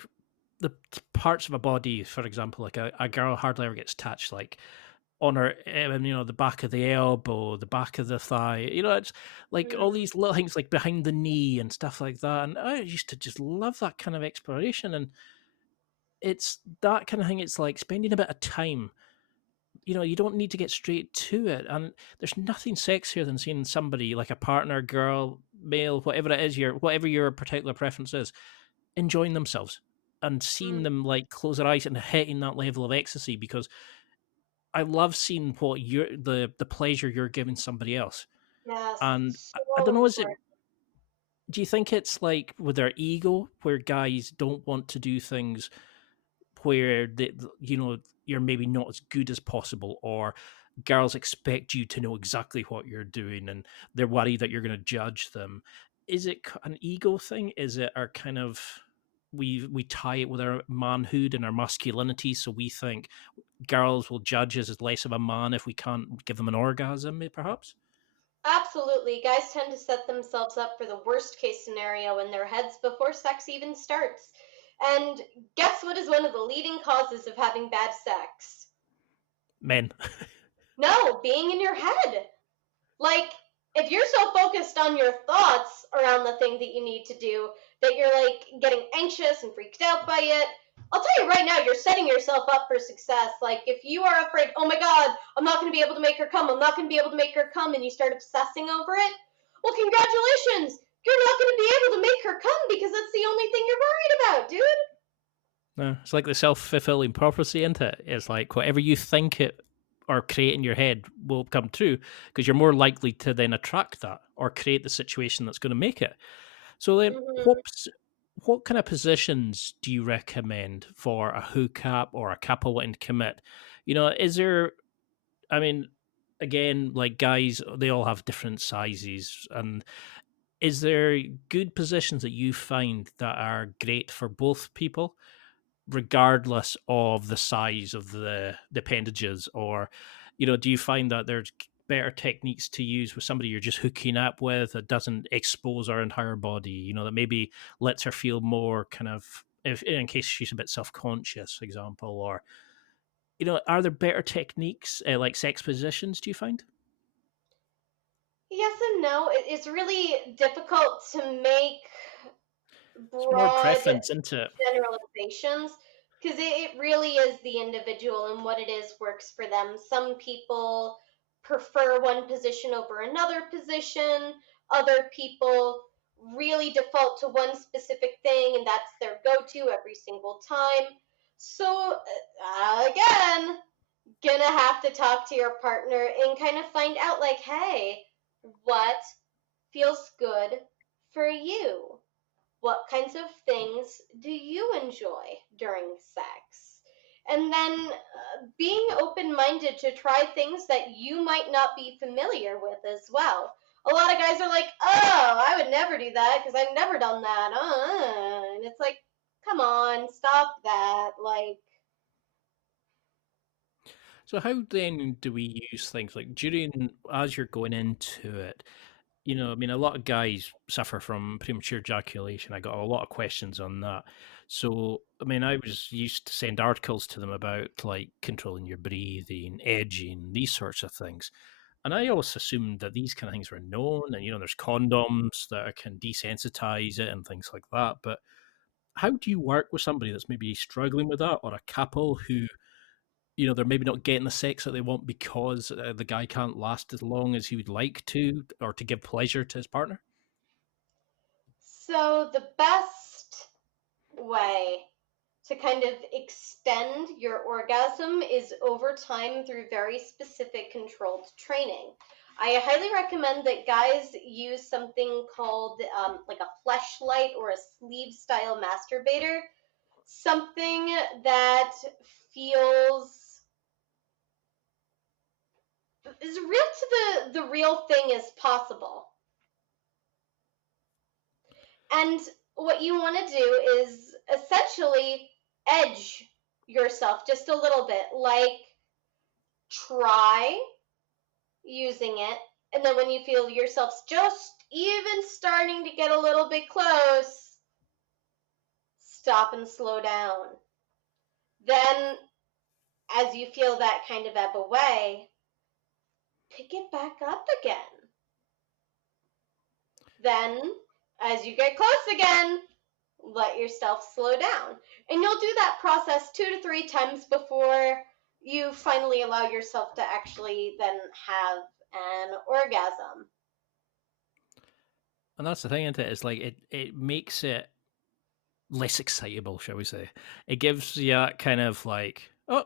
the parts of a body, for example, like a girl hardly ever gets touched, like on her, the back of the elbow, the back of the thigh. It's like all these little things like behind the knee and stuff like that. And I used to just love that kind of exploration. And it's that kind of thing. It's like spending a bit of time. You don't need to get straight to it. And there's nothing sexier than seeing somebody, like a partner, girl, male, whatever it is, whatever your particular preference is, enjoying themselves and seeing them like close their eyes and hitting that level of ecstasy, because I love seeing what the pleasure you're giving somebody else. Yes, And so I don't know, important. do you think it's like with their ego, where guys don't want to do things where you're maybe not as good as possible, or girls expect you to know exactly what you're doing and they're worried that you're going to judge them? Is it an ego thing? Is it our kind of, we tie it with our manhood and our masculinity, so we think girls will judge us as less of a man if we can't give them an orgasm, perhaps? Absolutely. Guys tend to set themselves up for the worst case scenario in their heads before sex even starts. And guess what is one of the leading causes of having bad sex? Men. No, being in your head. Like, if you're so focused on your thoughts around the thing that you need to do that you're like getting anxious and freaked out by it, I'll tell you right now, you're setting yourself up for success. Like, if you are afraid, oh my God, I'm not going to be able to make her come, I'm not going to be able to make her come, and you start obsessing over it, well, congratulations. You're not going to be able to make her come because that's the only thing you're worried about, dude. No, it's like the self-fulfilling prophecy, isn't it? It's like whatever you think it or create in your head will come true, because you're more likely to then attract that or create the situation that's going to make it. So then, what kind of positions do you recommend for a hookup or a couple wanting to commit? Is there, I mean, again, like guys, they all have different sizes. And is there good positions that you find that are great for both people, regardless of the size of the appendages? Or, do you find that there's better techniques to use with somebody you're just hooking up with that doesn't expose her entire body, that maybe lets her feel more kind of, if in case she's a bit self-conscious, for example? Or, are there better techniques, like sex positions, do you find? Yes and no. It's really difficult to make It's more broad preference into it. generalizations because it really is the individual and what it is works for them. Some people prefer one position over another position, other people really default to one specific thing and that's their go to every single time. So, again, gonna have to talk to your partner and kind of find out, like, hey, what feels good for you? What kinds of things do you enjoy during sex? And then being open minded to try things that you might not be familiar with as well. A lot of guys are like, oh, I would never do that because I've never done that. And it's like, come on, stop that. Like, So how then do we use things like during, as you're going into it? I mean, a lot of guys suffer from premature ejaculation. I got a lot of questions on that. So, I mean, I was used to send articles to them about like controlling your breathing, edging, these sorts of things. And I always assumed that these kind of things were known, and there's condoms that can desensitize it and things like that. But how do you work with somebody that's maybe struggling with that, or a couple who, they're maybe not getting the sex that they want because the guy can't last as long as he would like to, or to give pleasure to his partner? So the best way to kind of extend your orgasm is over time through very specific controlled training. I highly recommend that guys use something called like a fleshlight or a sleeve style masturbator, something that feels as real to the real thing as possible. And what you want to do is essentially edge yourself just a little bit, like try using it, and then when you feel yourself just even starting to get a little bit close, stop and slow down. Then, as you feel that kind of ebb away, pick it back up again. Then, as you get close again, let yourself slow down. And you'll do that process 2 to 3 times before you finally allow yourself to actually then have an orgasm. And that's the thing, isn't it? It's like it makes it less excitable, shall we say. It gives you that kind of like, oh,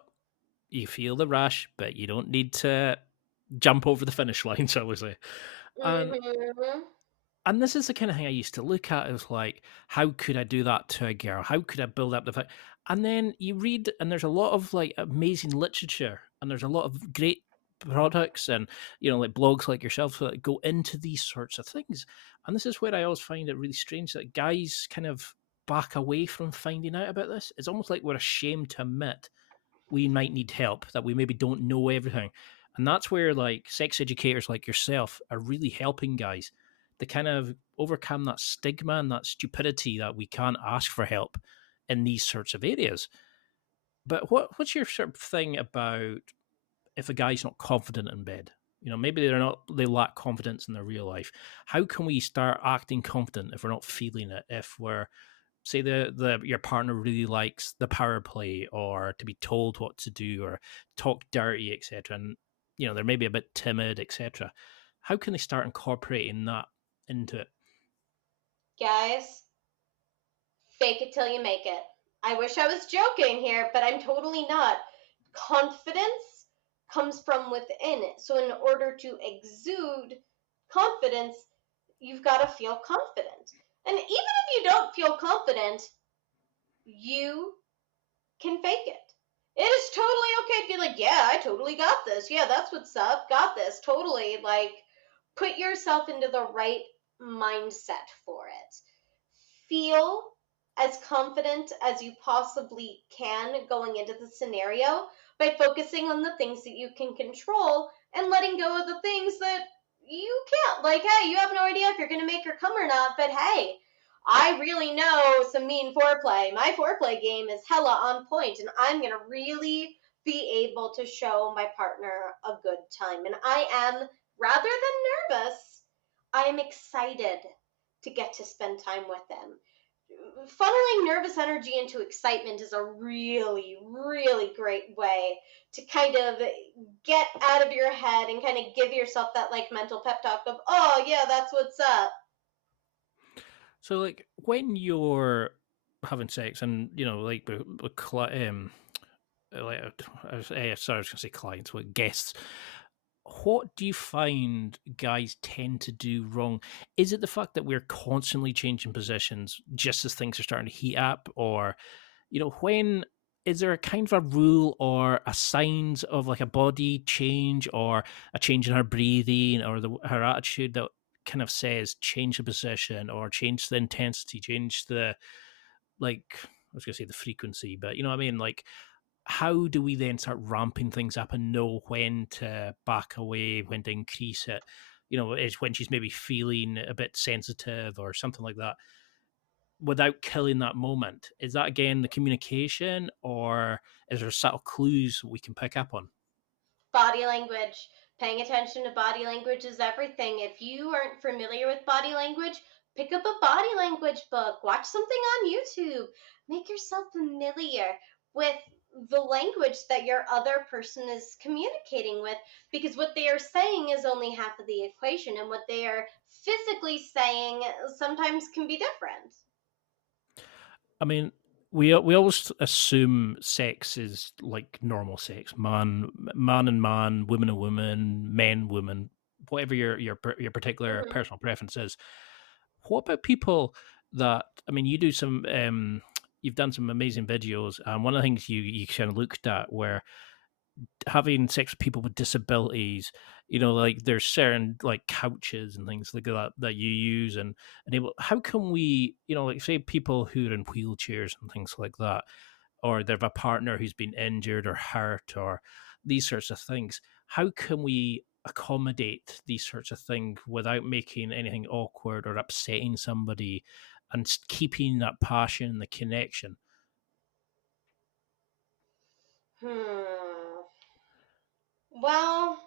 you feel the rush, but you don't need to jump over the finish line, shall we say. And Mm-hmm. and this is the kind of thing I used to look at as like, how could I do that to a girl? How could I build up the and then you read, and there's a lot of like amazing literature, and there's a lot of great products, and like blogs like yourself that go into these sorts of things. And this is where I always find it really strange that guys kind of back away from finding out about this. It's almost like we're ashamed to admit we might need help, that we maybe don't know everything. And that's where like sex educators like yourself are really helping guys to kind of overcome that stigma and that stupidity that we can't ask for help in these sorts of areas. But what's your sort of thing about if a guy's not confident in bed? Maybe they lack confidence in their real life. How can we start acting confident if we're not feeling it? If we're say your partner really likes the power play or to be told what to do or talk dirty, etc., and they're maybe a bit timid, etc., how can they start incorporating that into it? Guys, fake it till you make it. I wish I was joking here, but I'm totally not. Confidence comes from within. So, in order to exude confidence, you've got to feel confident. And even if you don't feel confident, you can fake it. It is totally okay to be like, yeah, I totally got this. Yeah, that's what's up. Got this. Totally. Like, put yourself into the right mindset for it. Feel as confident as you possibly can going into the scenario by focusing on the things that you can control and letting go of the things that you can't. Like, hey, you have no idea if you're going to make her come or not, but hey, I really know some mean foreplay. My foreplay game is hella on point, and I'm going to really be able to show my partner a good time. And I am, rather than nervous, I am excited to get to spend time with them. Funneling nervous energy into excitement is a really, really great way to kind of get out of your head and kind of give yourself that like mental pep talk of, oh yeah, that's what's up. So like when you're having sex and like like sorry, I was going to say clients, with guests, what do you find guys tend to do wrong? Is it the fact that we're constantly changing positions just as things are starting to heat up, or when is there a kind of a rule or a signs of like a body change or a change in her breathing or her attitude that kind of says change the position or change the intensity, change the like I was gonna say the frequency, but you know what I mean? Like how do we then start ramping things up and know when to back away, when to increase it? Is when she's maybe feeling a bit sensitive or something like that without killing that moment. Is that again the communication, or is there subtle clues we can pick up on? Body language. Paying attention to body language is everything. If you aren't familiar with body language, pick up a body language book, watch something on YouTube, make yourself familiar with the language that your other person is communicating with, because what they are saying is only half of the equation, and what they are physically saying sometimes can be different. I mean, we always assume sex is like normal sex, man and man, woman and woman, men woman, whatever your particular Mhm. personal preference is. What about people that, I mean, you do some you've done some amazing videos, and one of the things you kind of looked at were having sex with people with disabilities. Like there's certain like couches and things like that that you use and enable. How can we, like say people who are in wheelchairs and things like that, or they have a partner who's been injured or hurt or these sorts of things. How can we accommodate these sorts of things without making anything awkward or upsetting somebody and keeping that passion and the connection? Hmm. Well,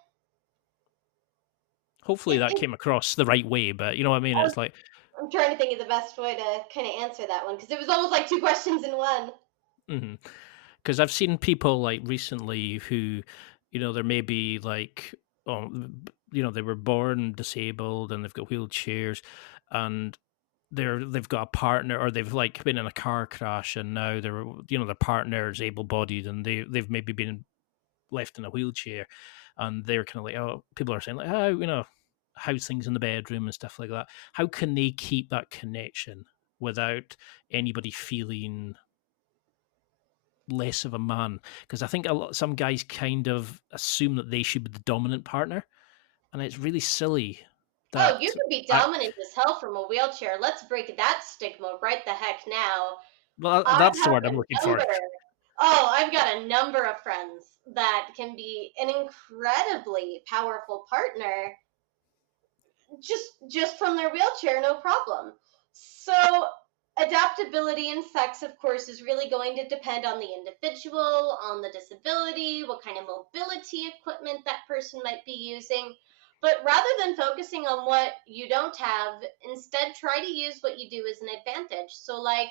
Hopefully it, that it, came across the right way, but you know what I mean? It's like, I'm trying to think of the best way to kind of answer that one, because it was almost like two questions in one. because I've seen people like recently who, there may be like, oh, they were born disabled and they've got wheelchairs, and they've got a partner, or they've like been in a car crash and now their partner is able-bodied and they've maybe been left in a wheelchair, and they're kind of like, oh, people are saying like, oh, how's things in the bedroom and stuff like that. How can they keep that connection without anybody feeling less of a man? Because I think some guys kind of assume that they should be the dominant partner, and it's really silly Oh, you that can be I, dominant as hell from a wheelchair. Let's break that stigma right the heck now. well, I that's the have word I'm a looking for. number. Oh, I've got a number of friends that can be an incredibly powerful partner just from their wheelchair, no problem. So adaptability in sex, of course, is really going to depend on the individual, on the disability, what kind of mobility equipment that person might be using. But rather than focusing on what you don't have, instead try to use what you do as an advantage. So, like,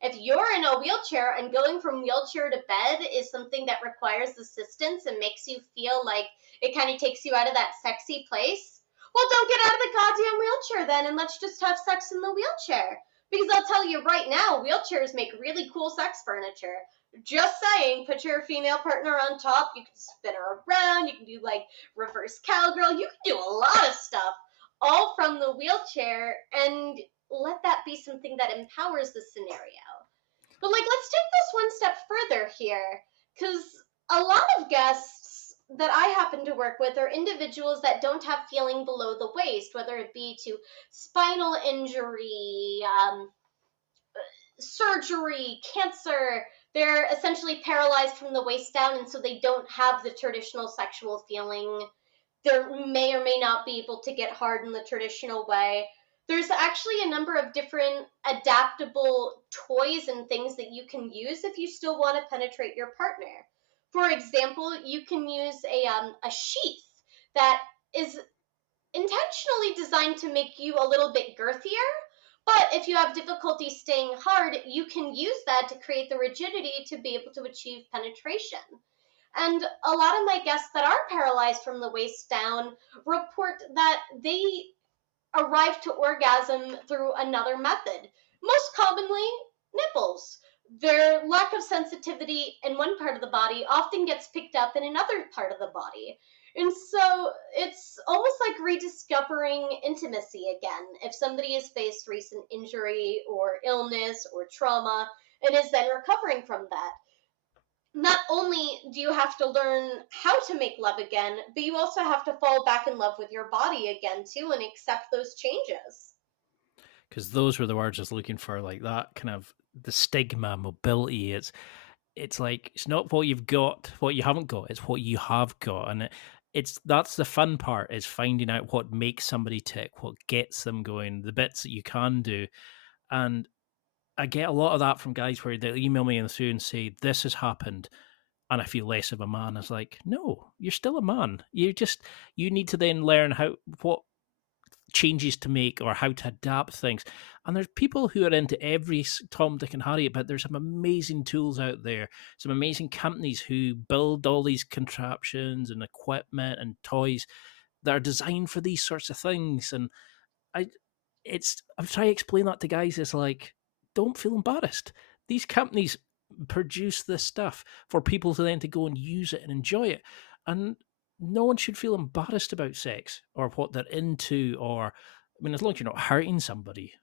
if you're in a wheelchair and going from wheelchair to bed is something that requires assistance and makes you feel like it kind of takes you out of that sexy place, well, don't get out of the goddamn wheelchair then, and let's just have sex in the wheelchair. Because I'll tell you right now, wheelchairs make really cool sex furniture. Just saying, put your female partner on top. You can spin her around. You can do like reverse cowgirl. You can do a lot of stuff, all from the wheelchair, and let that be something that empowers the scenario. But like, let's take this one step further here, because a lot of guests that I happen to work with are individuals that don't have feeling below the waist, whether it be to spinal injury, surgery, cancer. They're essentially paralyzed from the waist down, and so they don't have the traditional sexual feeling. They may or may not be able to get hard in the traditional way. There's actually a number of different adaptable toys and things that you can use if you still want to penetrate your partner. For example, you can use a sheath that is intentionally designed to make you a little bit girthier. But if you have difficulty staying hard, you can use that to create the rigidity to be able to achieve penetration. And a lot of my guests that are paralyzed from the waist down report that they arrive to orgasm through another method, most commonly nipples. Their lack of sensitivity in one part of the body often gets picked up in another part of the body. And so it's almost like rediscovering intimacy again if somebody has faced recent injury or illness or trauma and is then recovering from that. Not only do you have to learn how to make love again, but you also have to fall back in love with your body again too and accept those changes. Because those were the words I was looking for, like that kind of the stigma, mobility. It's like it's not what you've got, what you haven't got. It's what you have got, and it's that's the fun part is finding out what makes somebody tick, what gets them going, the bits that you can do. And I get a lot of that from guys where they'll email me and through and say this has happened, and I feel less of a man. It's like, no, you're still a man. You need to then learn how what changes to make or how to adapt things. And there's people who are into every Tom, Dick, and Harry, but there's some amazing tools out there, some amazing companies who build all these contraptions and equipment and toys that are designed for these sorts of things. And I, I'm trying to explain that to guys. It's like, don't feel embarrassed. These companies produce this stuff for people to then to go and use it and enjoy it. And no one should feel embarrassed about sex or what they're into, or I mean, as long as you're not hurting somebody.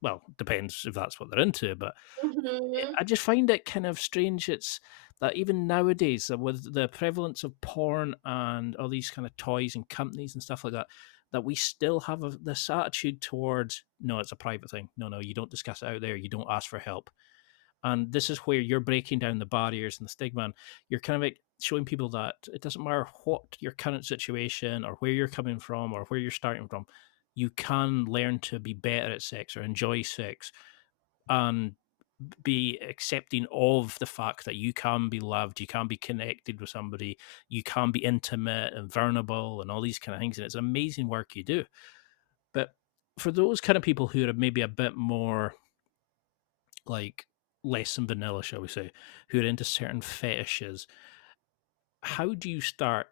Well, depends if that's what they're into, but Hmm. I just find it kind of strange. It's that even nowadays, with the prevalence of porn and all these kind of toys and companies and stuff like that, that we still have this attitude towards, no, it's a private thing. No, you don't discuss it out there. You don't ask for help. And this is where you're breaking down the barriers and the stigma. And you're kind of like showing people that it doesn't matter what your current situation or where you're coming from or where you're starting from, you can learn to be better at sex or enjoy sex and be accepting of the fact that you can be loved, you can be connected with somebody, you can be intimate and vulnerable and all these kind of things. And it's amazing work you do. But for those kind of people who are maybe a bit more like less than vanilla, shall we say, who are into certain fetishes, how do you start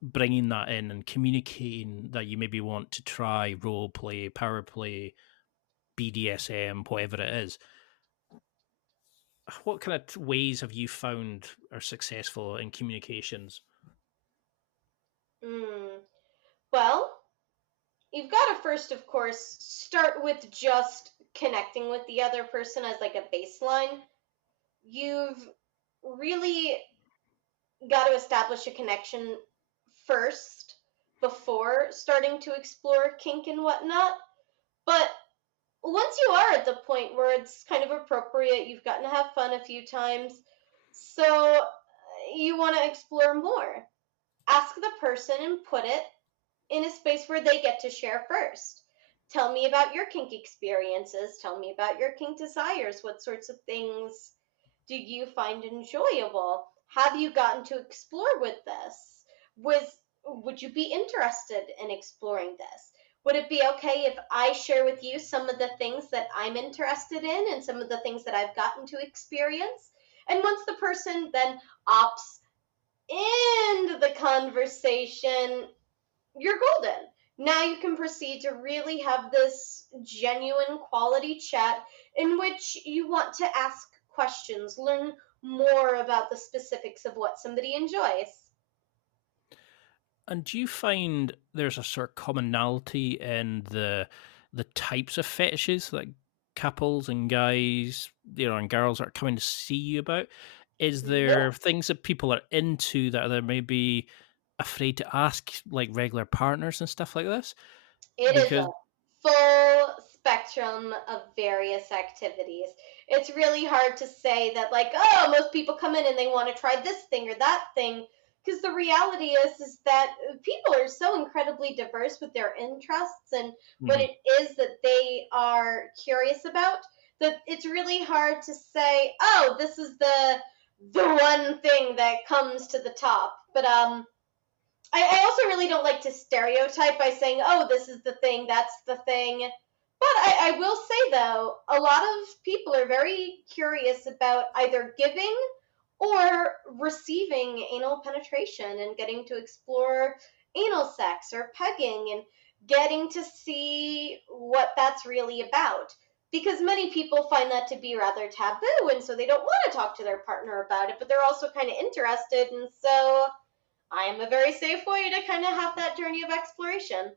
bringing that in and communicating that you maybe want to try role play, power play, BDSM, whatever it is? What kind of ways have you found are successful in communications? Mm. Well, you've got to first, of course, start with just connecting with the other person as like a baseline. You've really got to establish a connection first before starting to explore kink and whatnot. But once you are at the point where it's kind of appropriate, you've gotten to have fun a few times, so you want to explore more. Ask the person and put it in a space where they get to share first. Tell me about your kink experiences. Tell me about your kink desires. What sorts of things do you find enjoyable? Have you gotten to explore with this? Would you be interested in exploring this? Would it be okay if I share with you some of the things that I'm interested in and some of the things that I've gotten to experience? And once the person then opts into the conversation, you're golden. Now you can proceed to really have this genuine quality chat in which you want to ask questions, learn more about the specifics of what somebody enjoys. And do you find there's a sort of commonality in the types of fetishes that couples and guys, and girls are coming to see you about? Is there Yes, things that people are into that they're maybe afraid to ask, like regular partners and stuff like this? it is a Because full spectrum of various activities. It's really hard to say that, like, oh, most people come in and they want to try this thing or that thing, because the reality is that people are so incredibly diverse with their interests and what Mhm. it is that they are curious about, that it's really hard to say, oh, this is the one thing that comes to the top. But I also really don't like to stereotype by saying, oh, this is the thing, that's the thing. But I will say, though, a lot of people are very curious about either giving or receiving anal penetration and getting to explore anal sex or pegging and getting to see what that's really about. Because many people find that to be rather taboo, and so they don't want to talk to their partner about it, but they're also kind of interested, and so I am a very safe way to kind of have that journey of exploration.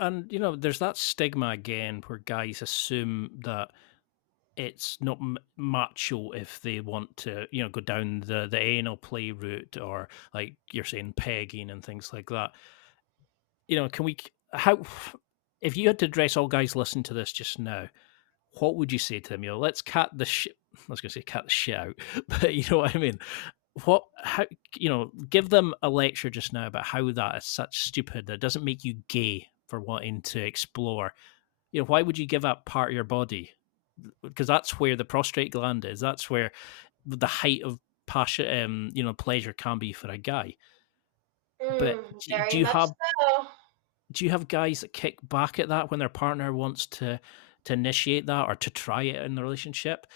and there's that stigma again where guys assume that it's not macho if they want to, go down the anal play route or like you're saying pegging and things like that. Can we how if you had to address all guys listening to this just now, what would you say to them? Let's cut the shit. I was going to say cut the shit out, but you know what I mean. What how give them a lecture just now about how that is such stupid that doesn't make you gay for wanting to explore. Why would you give up part of your body? Because that's where the prostrate gland is. That's where the height of passion, pleasure can be for a guy. But do Very you much have so. do you have guys that kick back at that when their partner wants to initiate that or to try it in the relationship?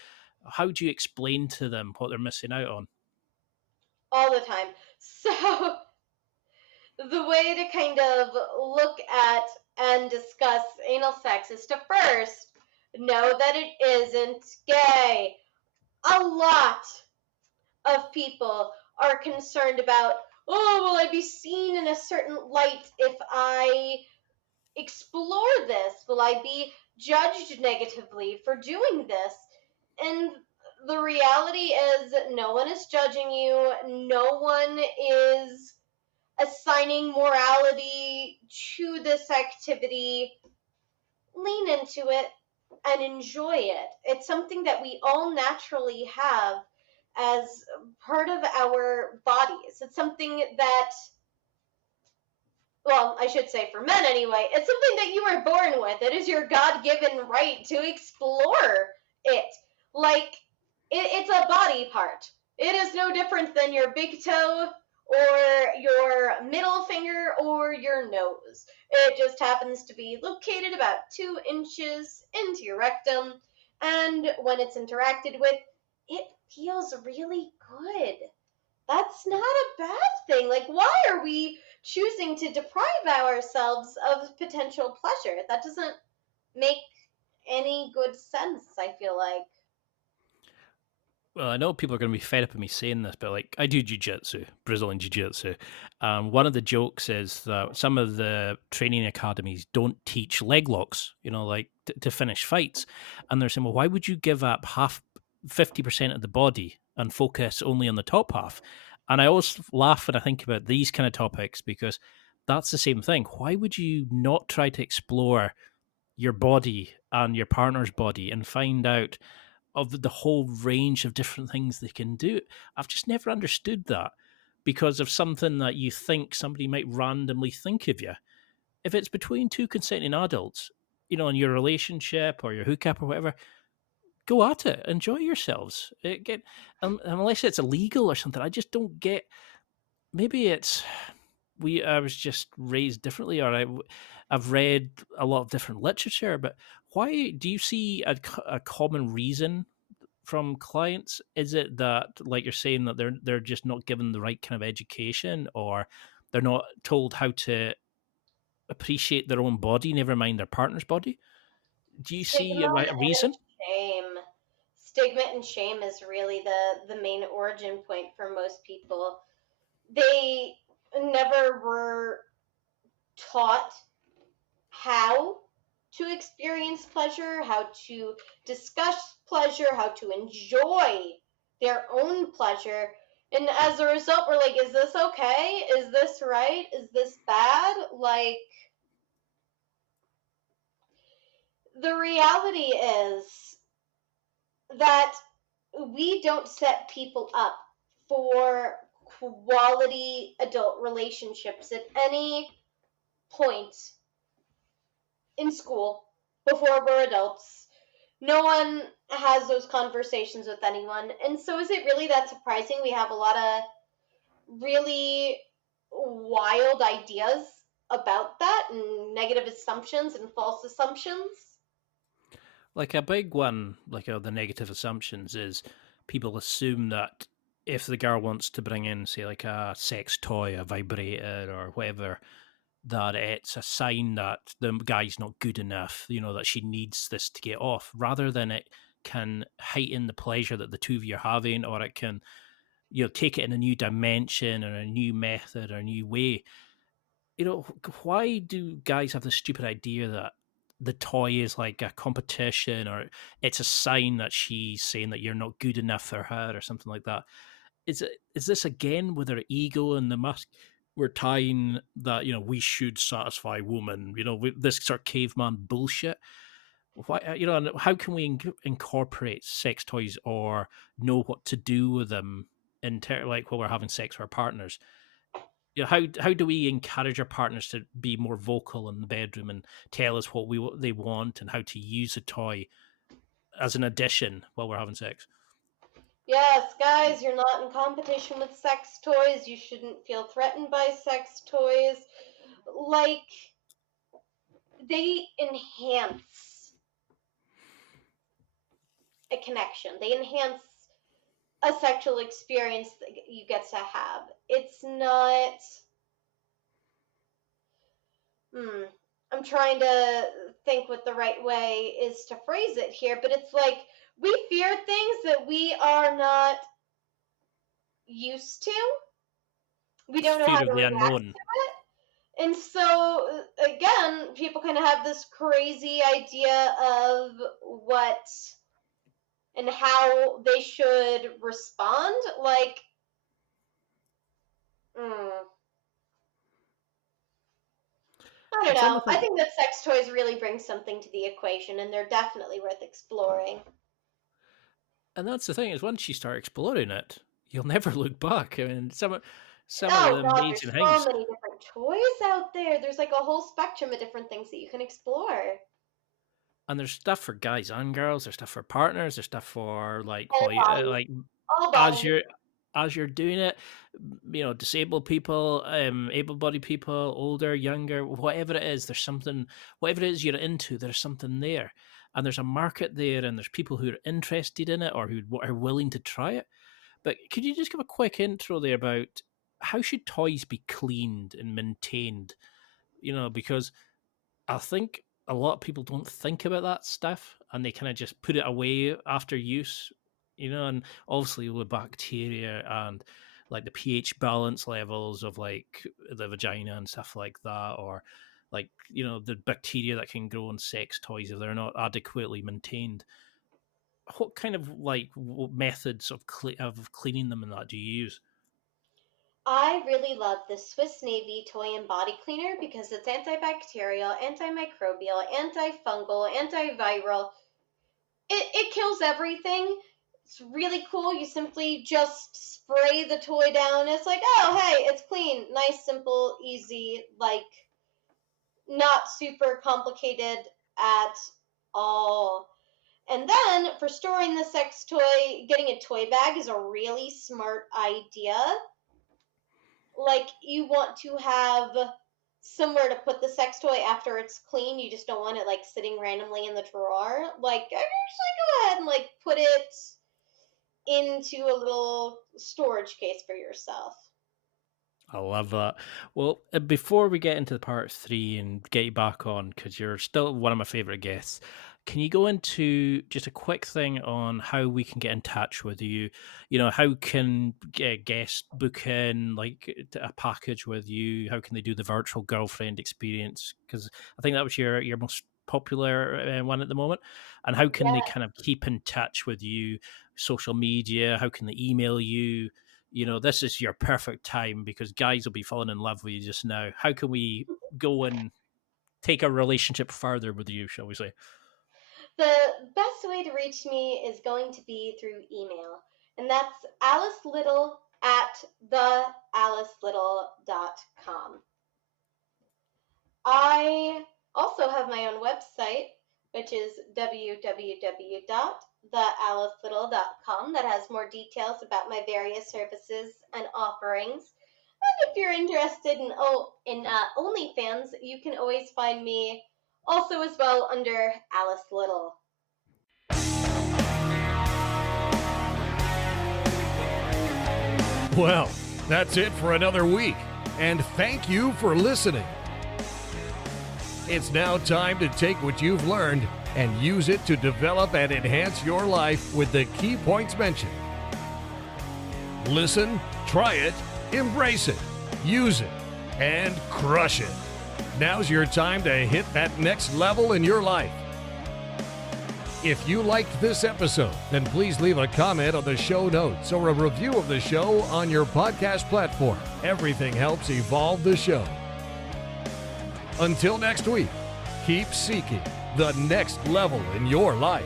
How do you explain to them what they're missing out on? All the time. So the way to kind of look at and discuss anal sex is to first know that it isn't gay. A lot of people are concerned about, oh, will I be seen in a certain light if I explore this? Will I be judged negatively for doing this? And the reality is, no one is judging you, no one is assigning morality to this activity. Lean into it and enjoy it. It's something that we all naturally have as part of our bodies. It's something that, well, I should say for men anyway, it's something that you are born with. It is your God given right to explore it. Like, it's a body part. It is no different than your big toe or your middle finger or your nose. It just happens to be located about 2 inches into your rectum, and when it's interacted with, it feels really good. That's not a bad thing. Like, why are we choosing to deprive ourselves of potential pleasure? That doesn't make any good sense, I feel like. Well, I know people are going to be fed up with me saying this, but like I do jiu-jitsu, Brazilian jiu-jitsu. One of the jokes is that some of the training academies don't teach leg locks, like to finish fights. And they're saying, well, why would you give up 50% of the body and focus only on the top half? And I always laugh when I think about these kind of topics because that's the same thing. Why would you not try to explore your body and your partner's body and find out of the whole range of different things they can do? I've just never understood that because of something that you think somebody might randomly think of you. If it's between two consenting adults, in your relationship or your hookup or whatever, go at it, enjoy yourselves. Unless it's illegal or something, I just don't get. Maybe it's I was just raised differently, or I've read a lot of different literature. But why do you see a common reason from clients? Is it that, like you're saying, that they're just not given the right kind of education, or they're not told how to appreciate their own body, never mind their partner's body? Do you see Stigma a and reason? shame. Stigma and shame is really the main origin point for most people. They never were taught how to experience pleasure, how to discuss pleasure, how to enjoy their own pleasure. And as a result, we're like, is this okay? Is this right? Is this bad? Like, the reality is that we don't set people up for quality adult relationships at any point in school before we're adults. No one has those conversations with anyone. And so is it really that surprising we have a lot of really wild ideas about that and negative assumptions and false assumptions? Like a big one, like the negative assumptions is people assume that if the girl wants to bring in, say, like a sex toy, a vibrator, or whatever, that it's a sign that the guy's not good enough, that she needs this to get off, rather than it can heighten the pleasure that the two of you are having, or it can, take it in a new dimension or a new method or a new way. Why do guys have this stupid idea that the toy is like a competition, or it's a sign that she's saying that you're not good enough for her or something like that? Is this again with her ego and the musk? We're tying that, we should satisfy woman, this sort of caveman bullshit. Why, and how can we incorporate sex toys or know what to do with them like while we're having sex with our partners? How do we encourage our partners to be more vocal in the bedroom and tell us what they want and how to use a toy as an addition while we're having sex? Yes, guys, you're not in competition with sex toys. You shouldn't feel threatened by sex toys. Like, they enhance a connection. They enhance a sexual experience that you get to have. It's not. I'm trying to think what the right way is to phrase it here, but it's like we fear things that we are not used to. We don't know how Fear to of the react unknown. to it. And so, again, people kind of have this crazy idea of what and how they should respond. Like, I don't I'm trying to know. I think. think that sex toys really bring something to the equation, and they're definitely worth exploring. And that's the thing, is once you start exploring it, you'll never look back. I mean, some of Oh the God, there's amazing so things. many different toys out there. There's like a whole spectrum of different things that you can explore. And there's stuff for guys and girls. There's stuff for partners. There's stuff for like All bodies, like all as bodies. you're doing it, disabled people, able-bodied people, older, younger, whatever it is. There's something. Whatever it is you're into, there's something there, and there's a market there, and there's people who are interested in it or who are willing to try it. But could you just give a quick intro there about how should toys be cleaned and maintained? Because I think a lot of people don't think about that stuff and they kind of just put it away after use, and obviously with bacteria and like the pH balance levels of like the vagina and stuff like that, or like, the bacteria that can grow in sex toys if they're not adequately maintained. What kind of like methods of cleaning them and that do you use? I really love the Swiss Navy toy and body cleaner because it's antibacterial, antimicrobial, antifungal, antiviral. It kills everything. It's really cool. You simply just spray the toy down. It's like, oh, hey, it's clean. Nice, simple, easy, like not super complicated at all. And then for storing the sex toy, getting a toy bag is a really smart idea. Like, you want to have somewhere to put the sex toy after it's clean. You just don't want it like sitting randomly in the drawer. Like, I usually go ahead and like put it into a little storage case for yourself. I love that. Well, before we get into part 3 and get you back on, because you're still one of my favorite guests, can you go into just a quick thing on how we can get in touch with you? How can guests book in like a package with you? How can they do the virtual girlfriend experience? Because I think that was your most popular one at the moment. And how can they Yeah. kind of keep in touch with you? Social media? How can they email you? This is your perfect time because guys will be falling in love with you just now. How can we go and take a relationship further with you, shall we say? The best way to reach me is going to be through email, and that's Alice Little at theAliceLittle.com. I also have my own website, which is www.thealicelittle.com, that has more details about my various services and offerings. And if you're interested in OnlyFans, you can always find me also as well under Alice Little. Well, that's it for another week, and thank you for listening. It's now time to take what you've learned and use it to develop and enhance your life with the key points mentioned. Listen, try it, embrace it, use it, and crush it. Now's your time to hit that next level in your life. If you liked this episode, then please leave a comment on the show notes or a review of the show on your podcast platform. Everything helps evolve the show. Until next week, keep seeking the next level in your life.